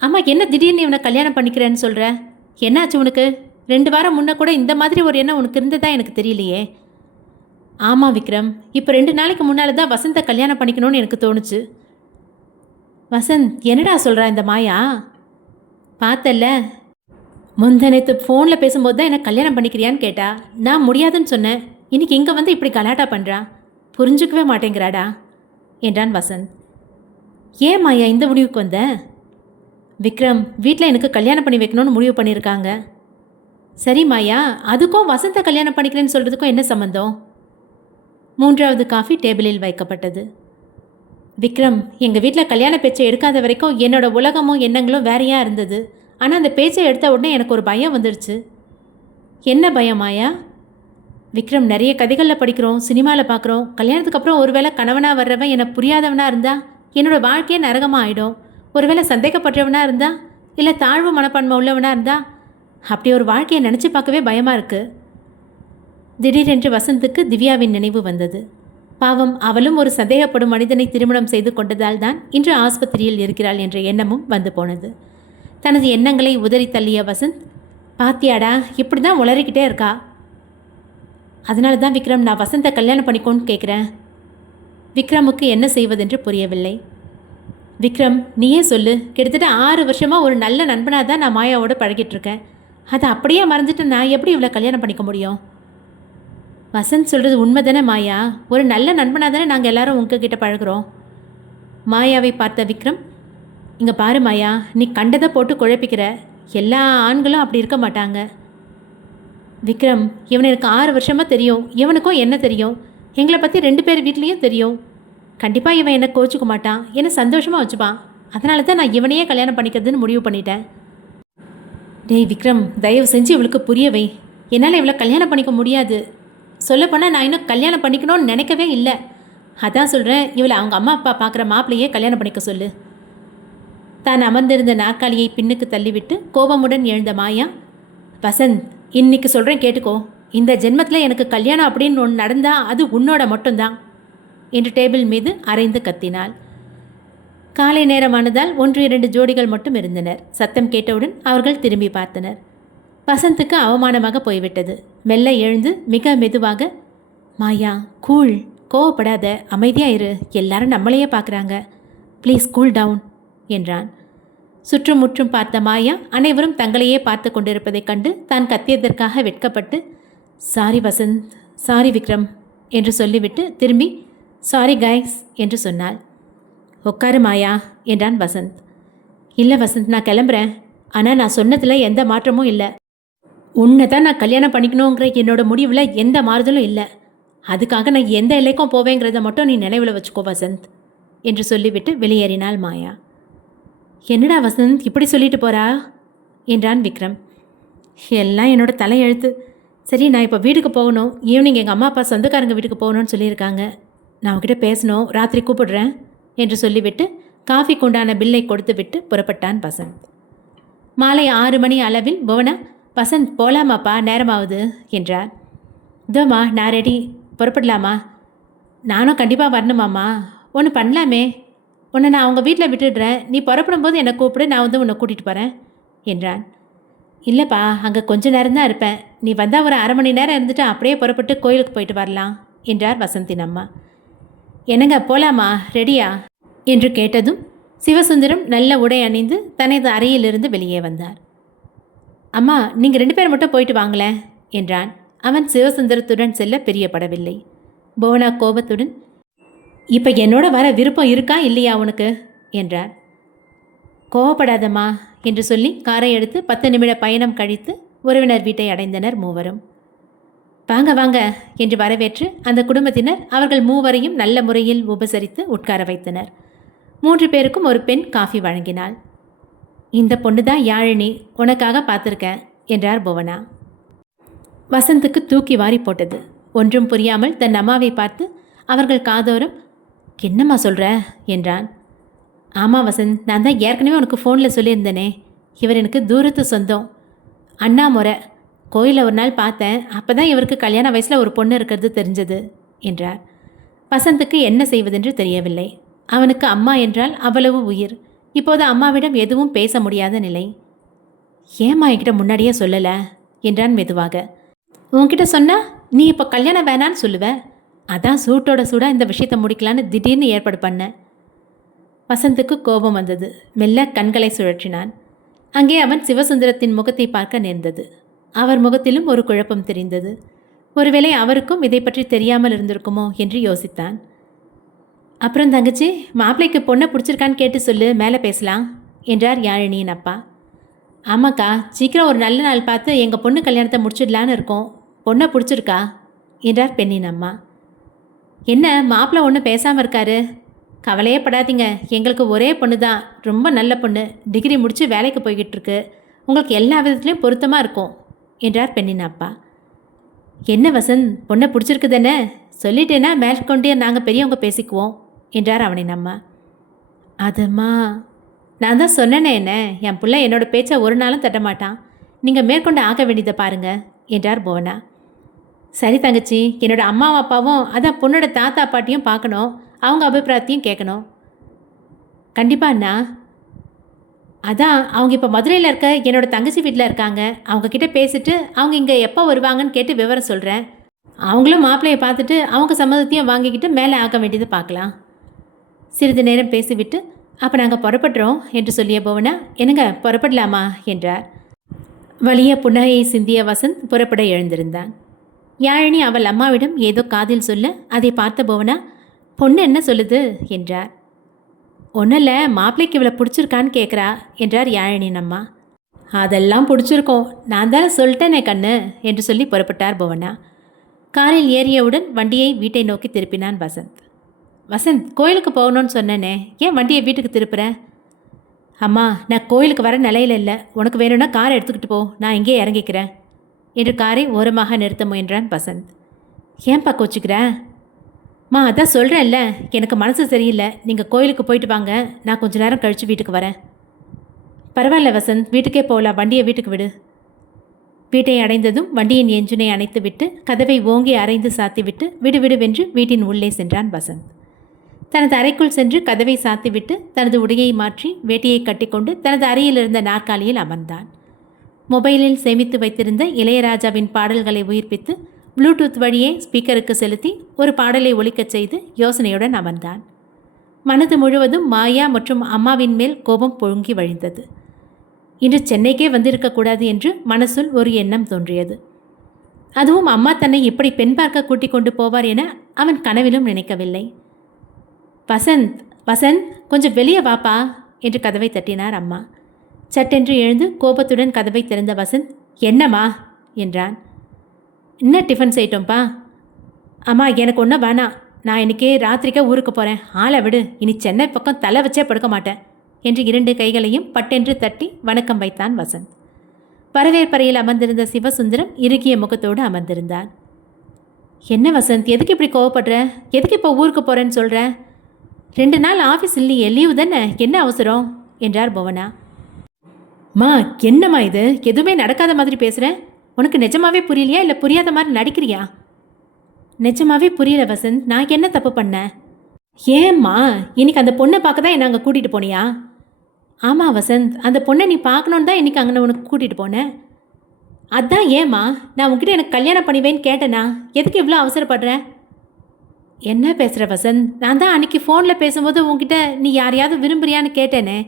ஆமாம், என்ன திடீர்னு இவனை கல்யாணம் பண்ணிக்கிறேன்னு சொல்கிற? என்னாச்சு உனக்கு? 2 வாரம் முன்னே கூட இந்த மாதிரி ஒரு எண்ணம் உனக்கு இருந்ததா எனக்கு தெரியலையே. ஆமாம் விக்ரம், இப்போ 2 நாளைக்கு முன்னால் தான் வசந்தை கல்யாணம் பண்ணிக்கணும்னு எனக்கு தோணுச்சு. வசந்த், என்னடா சொல்கிறா இந்த மாயா? பார்த்தல்ல, முந்தனத்து ஃபோனில் பேசும்போது தான் என்னை கல்யாணம் பண்ணிக்கிறியான்னு கேட்டா. நான் முடியாதுன்னு சொன்னேன். இன்றைக்கி இங்கே வந்து இப்படி கலாட்டா பண்ணுறா. புரிஞ்சுக்கவே மாட்டேங்கிறாடா என்றான் வசந்த். ஏன் மாயா இந்த முடிவுக்கு வந்த? விக்ரம், வீட்டில் எனக்கு கல்யாணம் பண்ணி வைக்கணும்னு முடிவு பண்ணியிருக்காங்க. சரி மாயா, அதுக்கும் வசந்தை கல்யாணம் பண்ணிக்கிறேன்னு சொல்கிறதுக்கும் என்ன சம்மந்தம்? 3வது காஃபி டேபிளில் வைக்கப்பட்டது. விக்ரம், எங்கள் வீட்டில் கல்யாண பேச்சை எடுக்காத வரைக்கும் என்னோடய உலகமும் எண்ணங்களும் வேறையாக இருந்தது. ஆனால் அந்த பேச்சை எடுத்த உடனே எனக்கு ஒரு பயம் வந்துடுச்சு. என்ன பயம் மாயா? விக்ரம், நிறைய கதைகளில் படிக்கிறோம், சினிமாவில் பார்க்குறோம். கல்யாணத்துக்கு அப்புறம் ஒருவேளை கணவனாக வர்றவன் எனக்கு புரியாதவனாக இருந்தால் என்னோடய வாழ்க்கையே நரகமாக ஆகிடும். ஒருவேளை சந்தேகப்படுறவனாக இருந்தால், இல்லை தாழ்வு மனப்பான்மை உள்ளவனாக இருந்தால், அப்படி ஒரு வாழ்க்கையை நினச்சி பார்க்கவே பயமாக இருக்குது. திடீரென்று வசந்துக்கு திவ்யாவின் நினைவு வந்தது. பாவம், அவளும் ஒரு சந்தேகப்படும் மனிதனை திருமணம் செய்து கொண்டதால் தான் இன்று ஆஸ்பத்திரியில் இருக்கிறாள் என்ற எண்ணமும் வந்து போனது. தனது எண்ணங்களை உதறி தள்ளிய வசந்த், பாத்தியாடா, இப்படி தான் உளறிக்கிட்டே இருக்கா. அதனால தான் விக்ரம், நான் வசந்தை கல்யாணம் பண்ணிக்கோன்னு கேட்குறேன். விக்ரமுக்கு என்ன செய்வதென்று புரியவில்லை. விக்ரம், நீயே சொல்லு. கிட்டத்தட்ட 6 வருஷமாக ஒரு நல்ல நண்பனாக தான் நான் மாயாவோட பழகிட்டுருக்கேன். அதை அப்படியே மறந்துட்டு நான் எப்படி இவளை கல்யாணம் பண்ணிக்க முடியும்? வசந்த் சொல்கிறது உண்மை தானே மாயா? ஒரு நல்ல நண்பனாக தானே நாங்கள் எல்லாரும் உங்ககிட்ட பழகுறோம். மாயாவை பார்த்த விக்ரம், இங்கே பாரு மாயா, நீ கண்டதை போட்டு குழப்பிக்கிற. எல்லா ஆண்களும் அப்படி இருக்க மாட்டாங்க. விக்ரம், இவனை எனக்கு 6 வருஷமாக தெரியும். இவனுக்கும் என்ன தெரியும்? எங்களை பற்றி 2 பேர் வீட்லேயும் தெரியும். கண்டிப்பாக இவன் என்னை கோச்சிக்க மாட்டான், என்னை சந்தோஷமாக வச்சுப்பான். அதனால தான் நான் இவனையே கல்யாணம் பண்ணிக்கிறதுன்னு முடிவு பண்ணிட்டேன். டேய் விக்ரம், தயவு செஞ்சு இவளுக்கு புரியவை. என்னால் இவளை கல்யாணம் பண்ணிக்க முடியாது. சொல்லப்போனால் நான் இன்னும் கல்யாணம் பண்ணிக்கணும்னு நினைக்கவே இல்லை. அதான் சொல்கிறேன், இவளை அவங்க அம்மா அப்பா பார்க்குற மாப்பிள்ளையே கல்யாணம் பண்ணிக்க சொல்லு. தான் அமர்ந்திருந்த நாற்காலியை பின்னுக்கு தள்ளிவிட்டு கோபமுடன் எழுந்த மாயா, வசந்த், இன்னைக்கு சொல்கிறேன் கேட்டுக்கோ. இந்த ஜென்மத்தில் எனக்கு கல்யாணம் அப்படின்னு ஒன்று நடந்தால் அது உன்னோட மட்டும்தான் என்று டேபிள் மீது அரைந்து கத்தினாள். காலை நேரமானதால் 1-2 ஜோடிகள் மட்டும் இருந்தனர். சத்தம் கேட்டவுடன் அவர்கள் திரும்பி பார்த்தனர். வசந்துக்கு அவமானமாக போய்விட்டது. மெல்ல எழுந்து மிக மெதுவாக, மாயா கூல், கோவப்படாத, அமைதியாக இரு, எல்லாரும் நம்மளையே பார்க்குறாங்க, ப்ளீஸ் கூல் டவுன் என்றான். சுற்றுமுற்றும் பார்த்த மாயா அனைவரும் தங்களையே பார்த்து கொண்டிருப்பதைக் கண்டு தான் கத்தியதற்காக வெட்கப்பட்டு, சாரி வசந்த், சாரி விக்ரம் என்று சொல்லிவிட்டு திரும்பி சாரி கைஸ் என்று சொன்னாள். உட்காரு மாயா என்றான் வசந்த். இல்லை வசந்த், நான் கிளம்புறேன். ஆனால் நான் சொன்னதில் எந்த மாற்றமும் இல்லை. உன்னை தான் நான் கல்யாணம் பண்ணிக்கணுங்கிற என்னோட முடிவில் எந்த மாறுதலும் இல்லை. அதுக்காக நான் எந்த எல்லைக்கும் போவேங்கிறத மட்டும் நீ நினைவில் வச்சுக்கோ வசந்த் என்று சொல்லிவிட்டு வெளியேறினாள் மாயா. என்னடா வசந்த் இப்படி சொல்லிட்டு போறா என்றான் விக்ரம். எல்லாம் என்னோட தலையெழுத்து. சரி, நான் இப்போ வீட்டுக்கு போகணும். ஈவினிங் எங்கள் அம்மா அப்பா சொந்தக்காரங்க வீட்டுக்கு போகணும்னு சொல்லியிருக்காங்க. நான் அவங்ககிட்ட பேசணும், ராத்திரி கூப்பிடுறேன் என்று சொல்லிவிட்டு காஃபிக்கு உண்டான பில்லை கொடுத்து விட்டு புறப்பட்டான் வசந்த். மாலை 6 மணி அளவில் புவனா, வசந்த் போகலாமாப்பா, நேரமாகுது என்றார். இதோம்மா நான் ரெடி, புறப்படலாமா? நானும் கண்டிப்பாக வரணுமாம்மா. ஒன்று பண்ணலாமே, உன்னை நான் அவங்க வீட்டில் விட்டுடுறேன். நீ புறப்படும் போது என்னை கூப்பிடு, நான் வந்து உன்னை கூட்டிகிட்டு போகிறேன் என்றான். இல்லைப்பா, அங்கே கொஞ்ச நேரம்தான் இருப்பேன். நீ வந்தால் ஒரு அரை மணி நேரம் இருந்துட்டு அப்படியே புறப்பட்டு கோயிலுக்கு போயிட்டு வரலாம் என்றார் வசந்தின் அம்மா. என்னங்க போலாமா, ரெடியா என்று கேட்டதும் சிவசுந்தரம் நல்ல உடை அணிந்து தனது அறையிலிருந்து வெளியே வந்தார். அம்மா, நீங்கள் 2 பேர் மட்டும் போயிட்டு வாங்களேன் என்றான். அவன் சிவசுந்தரத்துடன் செல்ல பிரியப்படவில்லை. புவனா கோபத்துடன், இப்போ என்னோட வர விருப்பம் இருக்கா இல்லையா உனக்கு என்றார். கோவப்படாதம்மா என்று சொல்லி காரை எடுத்து 10 நிமிட பயணம் கழித்து உறவினர் வீட்டை அடைந்தனர் மூவரும். வாங்க வாங்க என்று வரவேற்று அந்த குடும்பத்தினர் அவர்கள் மூவரையும் நல்ல முறையில் உபசரித்து உட்கார வைத்தனர். 3 பேருக்கும் ஒரு பெண் காஃபி வழங்கினாள். இந்த பொண்ணு தான் யாழினி, உனக்காக பார்த்துருக்கேன் என்றார் புவனா. வசந்துக்கு தூக்கி வாரி போட்டது. ஒன்றும் புரியாமல் தன் அம்மாவை பார்த்து அவர்கள் காதோரம், என்னம்மா சொல்கிற என்றான். ஆமாம் வசந்த், நான் தான் ஏற்கனவே உனக்கு ஃபோனில் சொல்லியிருந்தேனே, இவர் எனக்கு தூரத்து சொந்தம், அண்ணா முறை. கோயிலில் ஒரு நாள் பார்த்தேன், அப்போ தான் இவருக்கு கல்யாண வயசில் ஒரு பொண்ணு இருக்கிறது தெரிஞ்சது என்றார். வசந்துக்கு என்ன செய்வதென்று தெரியவில்லை. அவனுக்கு அம்மா என்றால் அவ்வளவு உயிர். இப்போது அம்மாவிடம் எதுவும் பேச முடியாத நிலை. ஏம்மா என்கிட்ட முன்னாடியே சொல்லலை என்றான் மெதுவாக. உன்கிட்ட சொன்னா நீ இப்போ கல்யாணம் வேணான்னு சொல்லுவ. அதான் சூட்டோட சூடாக இந்த விஷயத்தை முடிக்கலான்னு திடீர்னு ஏற்பாடு பண்ண. வசந்துக்கு கோபம் வந்தது. மெல்ல கண்களை சுழற்றினான். அங்கே அவன் சிவசுந்தரத்தின் முகத்தை பார்க்க நேர்ந்தது. அவர் முகத்திலும் ஒரு குழப்பம் தெரிந்தது. ஒருவேளை அவருக்கும் இதை பற்றி தெரியாமல் இருந்திருக்குமோ என்று யோசித்தான். அப்புறம் தங்கச்சி, மாப்பிள்ளைக்கு பொண்ணை பிடிச்சிருக்கான்னு கேட்டு சொல்லு, மேலே பேசலாம் என்றார் யாழினியின் அப்பா. ஆமாக்கா, சீக்கிரம் ஒரு நல்ல நாள் பார்த்து எங்கள் பொண்ணு கல்யாணத்தை முடிச்சிடலான்னு இருக்கோம். பொண்ணை பிடிச்சிருக்கா என்றார் பெண்ணின் அம்மா. என்ன மாப்பிள்ளை ஒன்றும் பேசாமல் இருக்காரு? கவலையே படாதீங்க, எங்களுக்கு ஒரே பொண்ணு தான், ரொம்ப நல்ல பொண்ணு, டிகிரி முடித்து வேலைக்கு போய்கிட்டு இருக்கு, உங்களுக்கு எல்லா விதத்துலேயும் பொருத்தமாக இருக்கும் என்றார் பெண்ணின் அப்பா. என்ன வசந்த், பொண்ணை பிடிச்சிருக்கு தானே? சொல்லிட்டேன்னா மேற்கொண்டே நாங்கள் பெரியவங்க பேசிக்குவோம் என்றார் அவனின் அம்மா. அதுமா, நான் தான் சொன்னேனே, என்ன என் பிள்ளை என்னோட பேச்சை ஒரு நாளும் தட்டமாட்டான், நீங்கள் மேற்கொண்டு ஆக வேண்டியதை பாருங்க என்றார் புவனா. சரி தங்கச்சி, என்னோட அம்மாவும் அப்பாவும் அதான் பொண்ணோட தாத்தா பாட்டியும் பார்க்கணும், அவங்க அபிப்பிராயத்தையும் கேட்கணும். கண்டிப்பா அண்ணா. அதான் அவங்க இப்போ மதுரையில் இருக்க என்னோட தங்கச்சி வீட்டில் இருக்காங்க, அவங்கக்கிட்ட பேசிட்டு அவங்க இங்கே எப்போ வருவாங்கன்னு கேட்டு விவரம் சொல்கிறேன். அவங்களும் மாப்பிள்ளையை பார்த்துட்டு அவங்க சம்மதத்தையும் வாங்கிக்கிட்டு மேலே ஆக்க வேண்டியது பார்க்கலாம். சிறிது நேரம் பேசிவிட்டு, அப்போ நாங்கள் புறப்படுறோம் என்று சொல்லிய புவனா, என்னங்க புறப்படலாமா என்றார். வலிய புன்னகையை சிந்திய வசந்த் புறப்பட எழுந்திருந்தான். யாழினி அவள் அம்மாவிடம் ஏதோ காதில் சொல்ல அதை பார்த்த புவனா, பொண்ணு என்ன சொல்லுது என்றார். ஒன்றும் இல்லை, மாப்பிள்ளைக்கு இவளை பிடிச்சிருக்கான்னு கேட்குறா என்றார் யாழினியின் அம்மா. அதெல்லாம் பிடிச்சிருக்கோம், நான் தானே சொல்லிட்டேனே கண்ணு என்று சொல்லி புறப்பட்டார் புவனா. காரில் ஏறியவுடன் வண்டியை வீட்டை நோக்கி திருப்பினான் வசந்த். வசந்த், கோயிலுக்கு போகணும்னு சொன்னேனே, ஏன் வண்டியை வீட்டுக்கு திருப்புற? அம்மா, நான் கோயிலுக்கு வர நிலையில் இல்லை, உனக்கு வேணும்னா காரை எடுத்துக்கிட்டு போ, நான் இங்கே இறங்கிக்கிறேன் என்று காரை ஓரமாக நிறுத்த முயன்றான் வசந்த். ஏன்பா கோச்சிக்கிற? மா, அதான் சொல்கிறேன்ல, எனக்கு மனசு சரியில்லை, நீங்கள் கோயிலுக்கு போயிட்டு வாங்க, நான் கொஞ்ச நேரம் கழித்து வீட்டுக்கு வரேன். பரவாயில்ல வசந்த், வீட்டுக்கே போகலாம், வண்டியை வீட்டுக்கு விடு. வீட்டை அடைந்ததும் வண்டியின் எஞ்சினை அணைத்து விட்டு கதவை ஓங்கி அரைந்து சாத்திவிட்டு விடுவிடுவென்று வீட்டின் உள்ளே சென்றான் வசந்த். தனது அறைக்குள் சென்று கதவை சாத்திவிட்டு தனது உடையை மாற்றி வேட்டியை கட்டிக்கொண்டு தனது அறையில் இருந்த நாற்காலியில் அமர்ந்தான். மொபைலில் சேமித்து வைத்திருந்த இளையராஜாவின் பாடல்களை உயிர்ப்பித்து ப்ளூடூத் வழியே ஸ்பீக்கருக்கு செலுத்தி ஒரு பாடலை ஒலிக்கச் செய்து யோசனையுடன் அமர்ந்தான். மனது முழுவதும் மாயா மற்றும் அம்மாவின் மேல் கோபம் பொங்கி வழிந்தது. இன்று சென்னைக்கே வந்திருக்கக்கூடாது என்று மனசுள் ஒரு எண்ணம் தோன்றியது. அதுவும் அம்மா தன்னை இப்படி பெண் பார்க்க கூட்டிக் கொண்டு போவார் என அவன் கனவிலும் நினைக்கவில்லை. வசந்த், வசந்த், கொஞ்சம் வெளியே வாப்பா என்று கதவை தட்டினார் அம்மா. சட்டென்று எழுந்து கோபத்துடன் கதவை திறந்த வசந்த், என்னம்மா என்றான். என்ன டிஃபன் செய்யட்டோம்ப்பா? அம்மா, எனக்கு ஒன்றும் வேணாம், நான் இன்றைக்கே ராத்திரிக்கே ஊருக்கு போகிறேன், ஆளை விடு, இனி சென்னை பக்கம் தலை வச்சே படுக்க மாட்டேன் என்று 2 கைகளையும் பட்டென்று தட்டி வணக்கம் வைத்தான் வசந்த். வரவேற்பறையில் அமர்ந்திருந்த சிவசுந்தரம் இறுகிய முகத்தோடு அமர்ந்திருந்தான். என்ன வசந்த், எதுக்கு இப்படி கோவப்படுற? எதுக்கு இப்போ ஊருக்கு போகிறேன்னு சொல்கிற? 2 நாள் ஆஃபீஸ் இல்லையே, லீவு தானே, என்ன அவசரம் என்றார் புவனா. மா, என்னம்மா இது, எதுவுமே நடக்காத மாதிரி பேசுகிறேன், உனக்கு நிஜமாவே புரியலையா இல்லை புரியாத மாதிரி நடிக்கிறியா? நிஜமாவே புரியல வசந்த், நான் என்ன தப்பு பண்ணேன்? ஏம்மா, இன்னைக்கு அந்த பொண்ணை பார்க்க தான் என்ன அங்கே கூட்டிகிட்டு போனியா? ஆமாம் வசந்த், அந்த பொண்ணை நீ பார்க்கணுன்னு தான் இன்றைக்கி அங்கே உனக்கு கூட்டிகிட்டு போனேன். அதான் ஏம்மா நான் உங்ககிட்ட எனக்கு கல்யாணம் பண்ணிவேன்னு கேட்டேனா? எதுக்கு இவ்வளோ அவசரப்படுறேன்? என்ன பேசுகிற வசந்த்? நான் தான் அன்றைக்கி ஃபோனில் பேசும்போது உங்ககிட்ட நீ யாரையாவது விரும்புறியான்னு கேட்டேனே.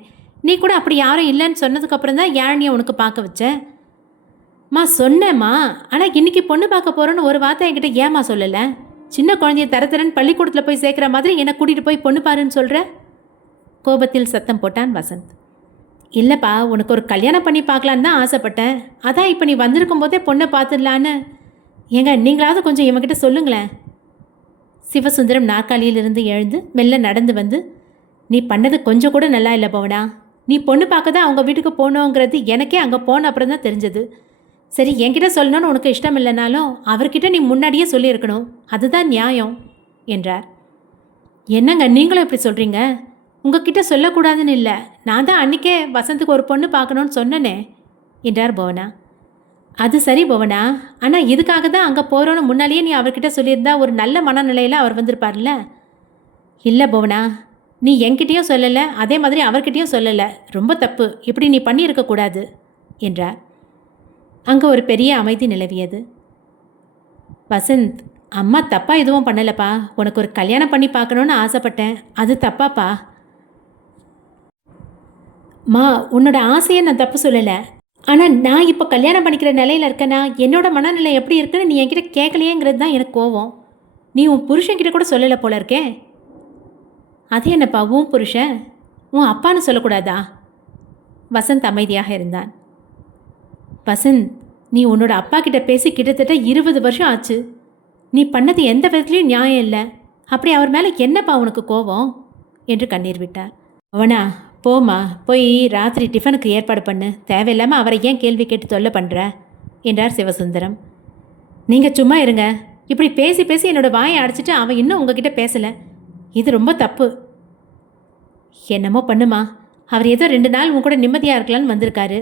நீ கூட அப்படி யாரும் இல்லைன்னு சொன்னதுக்கப்புறம் தான் யாழினியை உனக்கு பார்க்க வச்சேன். மா சொன்னேம்மா, ஆனால் இன்றைக்கி பொண்ணு பார்க்க போகிறோன்னு ஒரு வார்த்தை என்கிட்ட ஏம்மா சொல்லலை? சின்ன குழந்தைய தரன்னு பள்ளிக்கூடத்தில் போய் சேர்க்குற மாதிரி என்னை கூட்டிகிட்டு போய் பொண்ணு பாருன்னு சொல்கிற? கோபத்தில் சத்தம் போட்டான் வசந்த். இல்லைப்பா, உனக்கு ஒரு கல்யாணம் பண்ணி பார்க்கலான்னு தான் ஆசைப்பட்டேன். அதான் இப்போ நீ வந்திருக்கும் போதே பொண்ணை பார்த்துடலான்னு. ஏங்க நீங்களாவது கொஞ்சம் இவங்கிட்ட சொல்லுங்களேன். சிவசுந்தரம் நாற்காலியிலிருந்து எழுந்து மெல்ல நடந்து வந்து, நீ பண்ணது கொஞ்சம் கூட நல்லா இல்லை பவனா. நீ பொண்ணு பார்க்க தான் அவங்க வீட்டுக்கு போகணுங்கிறது எனக்கே அங்கே போன அப்புறம் தான் தெரிஞ்சது. சரி, என்கிட்ட சொல்லணும்னு உனக்கு இஷ்டம் இல்லைனாலும் அவர்கிட்ட நீ முன்னாடியே சொல்லியிருக்கணும். அதுதான் நியாயம் என்றார். என்னங்க நீங்களும் இப்படி சொல்கிறீங்க? உங்ககிட்ட சொல்லக்கூடாதுன்னு இல்லை, நான் தான் அன்றைக்கே வசந்துக்கு ஒரு பொண்ணு பார்க்கணுன்னு சொன்னனே என்றார் புவனா. அது சரி புவனா, ஆனால் இதுக்காக தான் அங்கே போகிறோன்னு முன்னாலேயே நீ அவர்கிட்ட சொல்லியிருந்தா ஒரு நல்ல மனநிலையில் அவர் வந்திருப்பார்ல. இல்லை புவனா, நீ என்கிட்டயும் சொல்லலை, அதே மாதிரி அவர்கிட்டையும் சொல்லலை. ரொம்ப தப்பு, இப்படி நீ பண்ணியிருக்கக்கூடாது என்றார். அங்கே ஒரு பெரிய அமைதி நிலவியது. வசந்த், அம்மா தப்பாக எதுவும் பண்ணலப்பா. உனக்கு ஒரு கல்யாணம் பண்ணி பார்க்கணுன்னு ஆசைப்பட்டேன், அது தப்பாப்பா. மா, உன்னோட ஆசையை நான் தப்பு சொல்லலை. ஆனால் நான் இப்போ கல்யாணம் பண்ணிக்கிற நிலையில் இருக்கேன்னா என்னோட மனநிலை எப்படி இருக்குன்னு நீ என்கிட்ட கேட்கலையேங்கிறது தான் எனக்கு கோவம். நீ உன் புருஷன்கிட்ட கூட சொல்லலை போல இருக்கே. அது என்னப்பா உன் புருஷன்? உன் அப்பான்னு சொல்லக்கூடாதா? வசந்த் அமைதியாக இருந்தான். வசந்த், நீ உன்னோட அப்பா கிட்ட பேசி கிட்டத்தட்ட 20 வருஷம் ஆச்சு. நீ பண்ணது எந்த விதத்துலையும் நியாயம் இல்லை. அப்படி அவர் மேலே என்னப்பா உனக்கு கோவம் என்று கண்ணீர் விட்டார். அவனா, போம்மா, போய் ராத்திரி டிஃபனுக்கு ஏற்பாடு பண்ணு. தேவையில்லாமல் அவரை ஏன் கேள்வி கேட்டு தொல்லை பண்ணுற என்றார் சிவசுந்தரம். நீங்கள் சும்மா இருங்க. இப்படி பேசி பேசி என்னோடய வாயை அடைச்சிட்டு அவன் இன்னும் உங்ககிட்ட பேசலை. இது ரொம்ப தப்பு. என்னமோ பண்ணுமா, அவர் ஏதோ 2 நாள் உன் கூட நிம்மதியாக இருக்கலான்னு வந்திருக்காரு.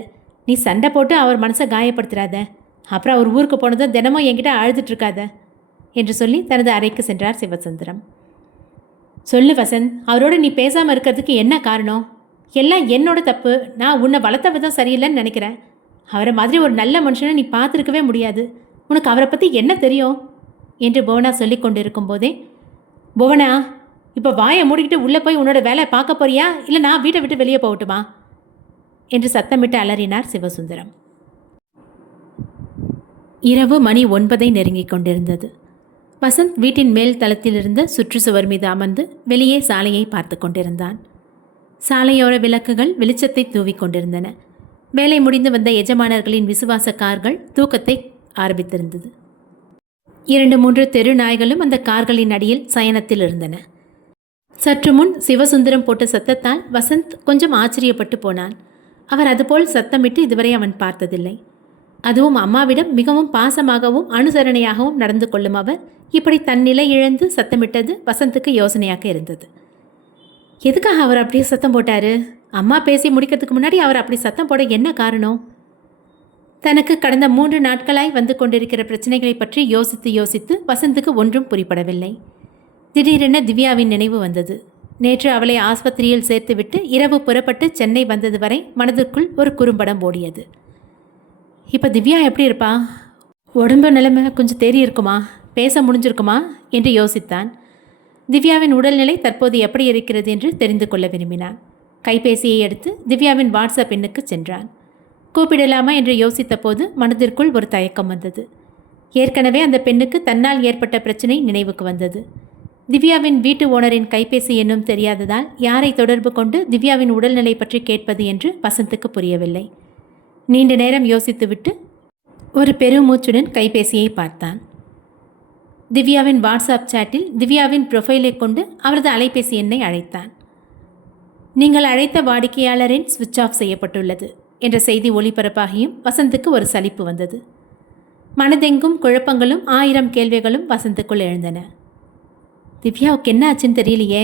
நீ சண்டை போட்டு அவர் மனசை காயப்படுத்துறாத. அப்புறம் அவர் ஊருக்கு போனதும் தினமும் என்கிட்ட அழுதுட்ருக்காத என்று சொல்லி தனது அறைக்கு சென்றார் சிவசுந்தரம். சொல்லு வசந்த், அவரோட நீ பேசாமல் இருக்கிறதுக்கு என்ன காரணம்? எல்லாம் என்னோட தப்பு. நான் உன்னை வளர்த்த விதம் சரியில்லைன்னு நினைக்கிறேன். அவரை மாதிரி ஒரு நல்ல மனுஷனை நீ பார்த்துருக்கவே முடியாது. உனக்கு அவரை பற்றி என்ன தெரியும் என்று புவனா சொல்லி கொண்டு இருக்கும் போதே, புவனா, இப்போ வாயை மூடிக்கிட்டு உள்ளே போய் உன்னோட வேலையை பார்க்க போறியா, இல்லை நான் வீட்டை விட்டு வெளியே போகட்டுமா என்று சத்தமிட்டு அலறினார் சிவசுந்தரம். இரவு மணி 9 நெருங்கிக் கொண்டிருந்தது. வசந்த் வீட்டின் மேல் தளத்திலிருந்த சுற்றுச்சுவர் மீது அமர்ந்து வெளியே சாலையை பார்த்து கொண்டிருந்தான். சாலையோர விளக்குகள் வெளிச்சத்தை தூவி கொண்டிருந்தன. வேலை முடிந்து வந்த எஜமானர்களின் விசுவாச கார்கள் தூக்கத்தை ஆரம்பித்திருந்தது. 2-3 தெரு நாய்களும் அந்த கார்களின் அடியில் சயனத்தில் இருந்தன. சற்று முன் சிவசுந்தரம் போட்ட சத்தத்தால் வசந்த் கொஞ்சம் ஆச்சரியப்பட்டு போனான். அவர் அதுபோல் சத்தமிட்டு இதுவரை அவன் பார்த்ததில்லை. அதுவும் அம்மாவிடம் மிகவும் பாசமாகவும் அனுசரணையாகவும் நடந்து கொள்ளும் அவர் இப்படி தன் நிலை இழந்து சத்தமிட்டது வசந்துக்கு யோசனையாக இருந்தது. எதுக்காக அவர் அப்படியே சத்தம் போட்டார்? அம்மா பேசி முடிக்கிறதுக்கு முன்னாடி அவர் அப்படி சத்தம் போட என்ன காரணம்? தனக்கு கடந்த 3 நாட்களாய் வந்து கொண்டிருக்கிற பிரச்சனைகளை பற்றி யோசித்து யோசித்து வசந்துக்கு ஒன்றும் புரிப்படவில்லை. திடீரென திவ்யாவின் நினைவு வந்தது. நேற்று அவளை ஆஸ்பத்திரியில் சேர்த்துவிட்டு இரவு புறப்பட்டு சென்னை வந்தது வரை மனதிற்குள் ஒரு குறும்படம் ஓடியது. இப்போ திவ்யா எப்படி இருப்பா? உடம்பு நிலைமை கொஞ்சம் தேறி இருக்குமா? பேச முடிஞ்சிருக்குமா என்று யோசித்தான். திவ்யாவின் உடல்நிலை தற்போது எப்படி இருக்கிறது என்று தெரிந்து கொள்ள விரும்பினான். கைபேசியை எடுத்து திவ்யாவின் வாட்ஸ்அப் எண்ணுக்கு சென்றான். கூப்பிடலாமா என்று யோசித்த போது மனதிற்குள் ஒரு தயக்கம் வந்தது. ஏற்கனவே அந்த பெண்ணுக்கு தன்னால் ஏற்பட்ட பிரச்சனை நினைவுக்கு வந்தது. திவ்யாவின் வீட்டு ஓனரின் கைபேசி எண்ணும் தெரியாததால் யாரை தொடர்பு கொண்டு திவ்யாவின் உடல்நிலை பற்றி கேட்பது என்று வசந்துக்கு புரியவில்லை. நீண்ட நேரம் யோசித்துவிட்டு ஒரு பெருமூச்சுடன் கைபேசியை பார்த்தான். திவ்யாவின் வாட்ஸ்அப் சாட்டில் திவ்யாவின் ப்ரொஃபைலை கொண்டு அவரது அலைபேசி எண்ணை அழைத்தான். நீங்கள் அழைத்த வாடிக்கையாளரின் சுவிட்ச் ஆஃப் செய்யப்பட்டுள்ளது என்ற செய்தி ஒளிபரப்பாகியும் வசந்துக்கு ஒரு சலிப்பு வந்தது. மனதெங்கும் குழப்பங்களும் 1000 கேள்விகளும் வசந்துக்குள் எழுந்தன. திவ்யாவுக்கு என்ன ஆச்சுன்னு தெரியலையே.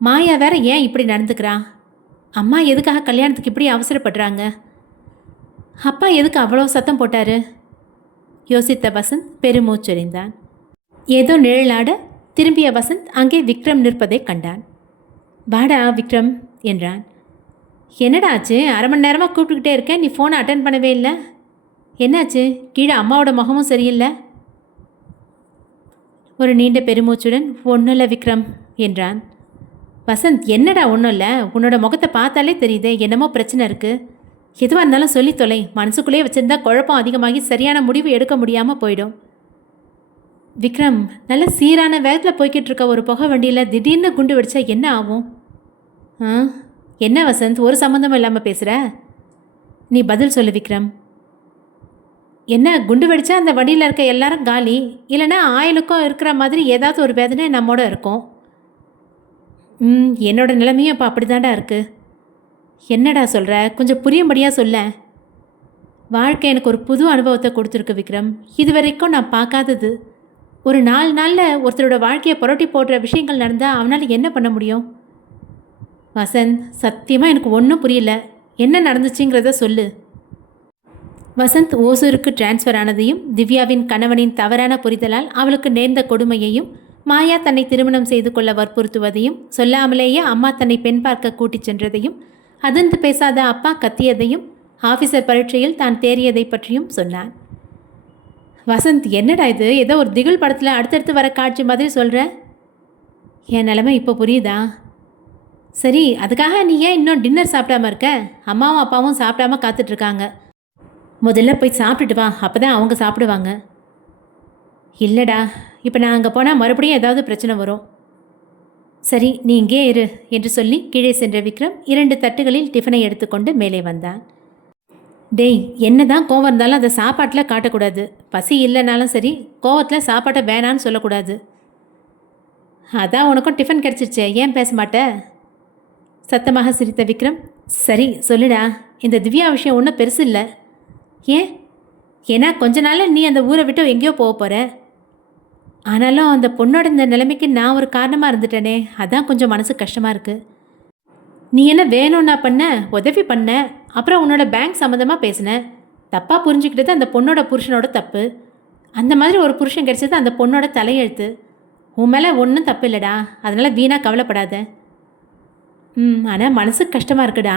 மாயா வேற ஏன் இப்படி நடந்துக்கிறா? அம்மா எதுக்காக கல்யாணத்துக்கு இப்படி அவசரப்படுறாங்க? அப்பா எதுக்கு அவ்வளோ சத்தம் போட்டாரு? யோசித்த வசந்த் பெருமூச்செறிந்தான். ஏதோ நிழலாட திரும்பிய வசந்த் அங்கே விக்ரம் நிற்பதை கண்டான். வாடா விக்ரம் என்றான். என்னடா ஆச்சு? 1/2 மணி நேரமாக கூப்பிட்டுக்கிட்டே இருக்கேன், நீ ஃபோனை அட்டன் பண்ணவே இல்லை. என்னாச்சு? கீழே அம்மாவோட முகமும் சரியில்லை. ஒரு நீண்ட பெருமூச்சுடன் ஒன்றும் இல்லை விக்ரம் என்றான். வசந்த், என்னடா ஒன்றும் இல்லை, உன்னோட முகத்தை பார்த்தாலே தெரியுதே என்னமோ பிரச்சனை இருக்குது. எதுவாக இருந்தாலும் சொல்லி தொலை. மனசுக்குள்ளேயே வச்சுருந்தா குழப்பம் அதிகமாகி சரியான முடிவு எடுக்க முடியாமல் போயிடும். விக்ரம், நல்ல சீரான வேகத்தில் போய்கிட்டு இருக்க ஒரு புகை வண்டியில் திடீர்னு குண்டு வெடிச்சா என்ன ஆகும்? என்ன வசந்த், ஒரு சம்மந்தமும் இல்லாமல் பேசுகிற? நீ பதில் சொல்லு விக்ரம். என்ன, குண்டு வெடிச்சா அந்த வண்டியில் இருக்க எல்லாரும் காலி, இல்லைன்னா ஆயிலுக்கும் இருக்கிற மாதிரி ஏதாவது ஒரு வேதனை நம்மோட இருக்கும். என்னோட நிலைமையும் அப்போ அப்படி தாண்டா இருக்குது. என்னடா சொல்கிற? கொஞ்சம் புரியும்படியாக சொல்ல. வாழ்க்கை எனக்கு ஒரு புது அனுபவத்தை கொடுத்துருக்கு விக்ரம். இது வரைக்கும் நான் பார்க்காதது. ஒரு 4 நாளில் ஒருத்தரோட வாழ்க்கையை புரட்டி போடுற விஷயங்கள் நடந்தால் அவனால் என்ன பண்ண முடியும்? வசந்த், சத்தியமாக எனக்கு ஒன்றும் புரியல. என்ன நடந்துச்சுங்கிறத சொல்லு. வசந்த் ஓசூருக்கு டிரான்ஸ்ஃபர் ஆனதையும், திவ்யாவின் கணவனின் தவறான புரிதலால் அவளுக்கு நேர்ந்த கொடுமையையும், மாயா தன்னை திருமணம் செய்து கொள்ள வற்புறுத்துவதையும், சொல்லாமலேயே அம்மா தன்னை பெண் பார்க்க கூட்டிச் சென்றதையும், அதிர்ந்து பேசாத அப்பா கத்தியதையும், ஆஃபீஸர் பரீட்சையில் தான் தேறியதை பற்றியும் சொன்னான். வசந்த், என்னடா இது, ஏதோ ஒரு திகில் படத்தில் அடுத்தடுத்து வர காட்சி மாதிரி சொல்கிற? என் நிலைமை இப்போ புரியுதா? சரி, அதுக்காக நீ ஏன் இன்னும் டின்னர் சாப்பிடாம இருக்க? அம்மாவும் அப்பாவும் சாப்பிடாம காத்துட்ருக்காங்க. முதல்ல போய் சாப்பிட்டுட்டு வா, அப்போ தான் அவங்க சாப்பிடுவாங்க. இல்லைடா, இப்போ நான் அங்கே போனால் மறுபடியும் ஏதாவது பிரச்சனை வரும். சரி, நீ இங்கே இரு என்று சொல்லி கீழே சென்ற விக்ரம் 2 தட்டுகளில் டிஃபனை எடுத்துக்கொண்டு மேலே வந்தான். டேய், என்ன தான் கோவம் இருந்தாலும் அதை சாப்பாட்டில் காட்டக்கூடாது. பசி இல்லைனாலும் சரி, கோவத்தில் சாப்பாட்டை வேணான்னு சொல்லக்கூடாது. அதான் உனக்கும் டிஃபன் கிடச்சிருச்சே, ஏன் பேச மாட்ட? சத்தமாக சிரித்த விக்ரம், சரி சொல்லுடா, இந்த திவ்யா விஷயம் ஒன்றும் பெருசு இல்லை. ஏன்? ஏன்னா கொஞ்ச நாள் நீ அந்த ஊரை விட்டு எங்கேயோ போக போகிற. ஆனாலும் அந்த பொண்ணோட இந்த நிலைமைக்கு நான் ஒரு காரணமாக இருந்துட்டேனே, அதான் கொஞ்சம் மனசு கஷ்டமாக இருக்குது. நீ என்ன வேணும்னா பண்ண, உதவி பண்ண, அப்புறம் உன்னோட பேங்க் சம்மந்தமாக பேசின. தப்பாக புரிஞ்சுக்கிட்டது அந்த பொண்ணோட புருஷனோட தப்பு. அந்த மாதிரி ஒரு புருஷன் கிடைச்சது அந்த பொண்ணோட தலையெழுத்து. உன் மேலே ஒன்றும் தப்பு இல்லைடா, அதனால் வீணாக கவலைப்படாத. ஆனால் மனசுக்கு கஷ்டமாக இருக்குடா.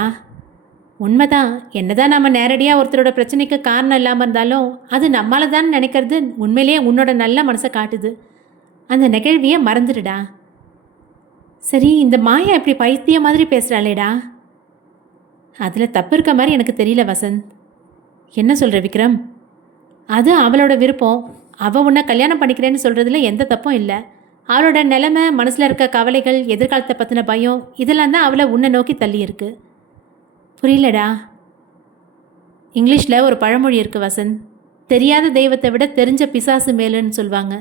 உண்மைதான், என்னதான் நம்ம நேரடியாக ஒருத்தரோட பிரச்சனைக்கு காரணம் இல்லாமல் இருந்தாலும் அது நம்மளால தான் நினைக்கிறது உண்மையிலேயே உன்னோட நல்ல மனசை காட்டுது. அந்த நிகழ்வியை மறந்துடுடா. சரி, இந்த மாயா இப்படி பைத்தியம் மாதிரி பேசுகிறாளேடா, அதில் தப்பு இருக்க மாதிரி எனக்கு தெரியல வசந்த். என்ன சொல்கிற விக்ரம்? அது அவளோட விருப்பம். அவள் உன்னை கல்யாணம் பண்ணிக்கிறேன்னு சொல்கிறதுல எந்த தப்பும் இல்லை. அவளோட நிலைமை, மனசில் இருக்க கவலைகள், எதிர்காலத்தை பற்றின பயம், இதெல்லாம் தான் அவளை உன்னை நோக்கி தள்ளி இருக்கு. புரியலடா. இங்கிலீஷில் ஒரு பழமொழி இருக்குது வசந்த், தெரியாத தெய்வத்தை விட தெரிஞ்ச பிசாசு மேலுன்னு சொல்லுவாங்க.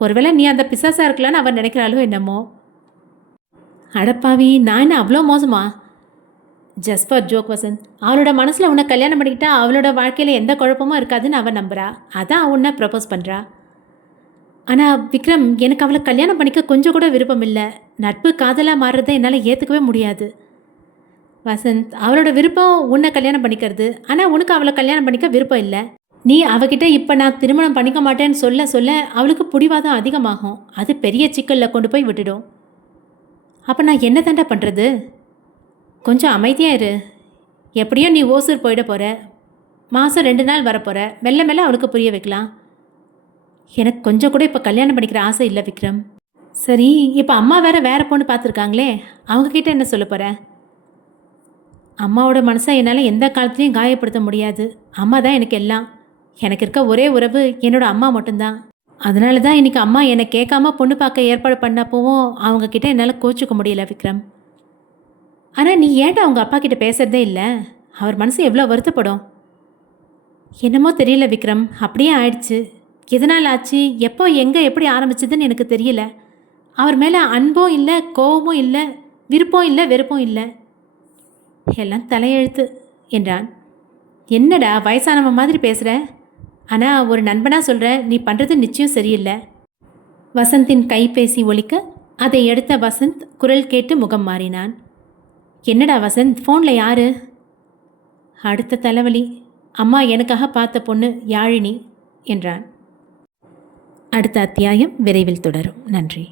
ஒருவேளை நீ அந்த பிசாசாக இருக்கலான்னு அவன் நினைக்கிறாளோ என்னமோ. அடப்பாவி, நான் என்ன அவ்வளோ மோசமா? Just for joke Vasanth. அவளோட மனசில் உன்னை கல்யாணம் பண்ணிக்கிட்டா அவளோட வாழ்க்கையில் எந்த குழப்பமும் இருக்காதுன்னு அவன் நம்புறா. அதான் உன்னை ப்ரப்போஸ் பண்ணுறா. ஆனால் விக்ரம், எனக்கு அவளை கல்யாணம் பண்ணிக்க கொஞ்சம் கூட விருப்பம் இல்லை. நட்பு காதலாக மாறுறதை என்னால் ஏற்றுக்கவே முடியாது. வசந்த், அவளோட விருப்பம் உன்னை கல்யாணம் பண்ணிக்கிறது. ஆனால் உனக்கு அவளை கல்யாணம் பண்ணிக்க விருப்பம் இல்லை. நீ அவகிட்ட இப்போ நான் திருமணம் பண்ணிக்க மாட்டேன்னு சொல்ல சொல்ல அவளுக்கு பிடிவாதம் அதிகமாகும். அது பெரிய சிக்கலில் கொண்டு போய் விட்டுடும். அப்போ நான் என்ன தாண்டா பண்ணுறது? கொஞ்சம் அமைதியாக இரு. எப்படியோ நீ ஓசூர் போயிட போகிற, மாதம் 2 நாள் வரப்போகிற. மெல்ல மெல்ல அவளுக்கு புரிய வைக்கலாம். எனக்கு கொஞ்சம் கூட இப்போ கல்யாணம் பண்ணிக்கிற ஆசை இல்லை விக்ரம். சரி, இப்போ அம்மா வேறு பொண்ணு பார்த்துருக்காங்களே, அவங்கக்கிட்ட என்ன சொல்ல போகிற? அம்மாவோட மனசை என்னால் எந்த காலத்துலேயும் காயப்படுத்த முடியாது. அம்மா தான் எனக்கு எல்லாம். எனக்கு இருக்க ஒரே உறவு என்னோட அம்மா மட்டும்தான். அதனால தான் இன்றைக்கி அம்மா என்னை கேட்காம பொண்ணு பார்க்க ஏற்பாடு பண்ணப்போவும் அவங்கக்கிட்ட என்னால் கோச்சிக்க முடியல விக்ரம். ஆனால் நீ ஏன்டா அவங்க அப்பா கிட்ட பேசுகிறதே இல்லை? அவர் மனசு எவ்வளோ வருத்தப்படும். என்னமோ தெரியல விக்ரம், அப்படியே ஆயிடுச்சு. எதனால் ஆச்சு, எப்போ, எங்கே, எப்படி ஆரம்பிச்சதுன்னு எனக்கு தெரியல. அவர் மேலே அன்பும் இல்லை, கோபமும் இல்லை, விருப்பம் இல்லை, வெறுப்பும் இல்லை. எல்லாம் தலையெழுத்து என்றான். என்னடா வயசானவன் மாதிரி பேசுகிற? ஆனால் ஒரு நண்பனாக சொல்கிற, நீ பண்ணுறது நிச்சயம் சரியில்லை. வசந்தின் கைபேசி ஒலிக்க அதை எடுத்த வசந்த் குரல் கேட்டு முகம் மாறினான். என்னடா வசந்த், ஃபோனில் யாரு? அடுத்த தலைவலி, அம்மா எனக்காக பார்த்த பொண்ணு யாழினி என்றான். அடுத்த அத்தியாயம் விரைவில் தொடரும். நன்றி.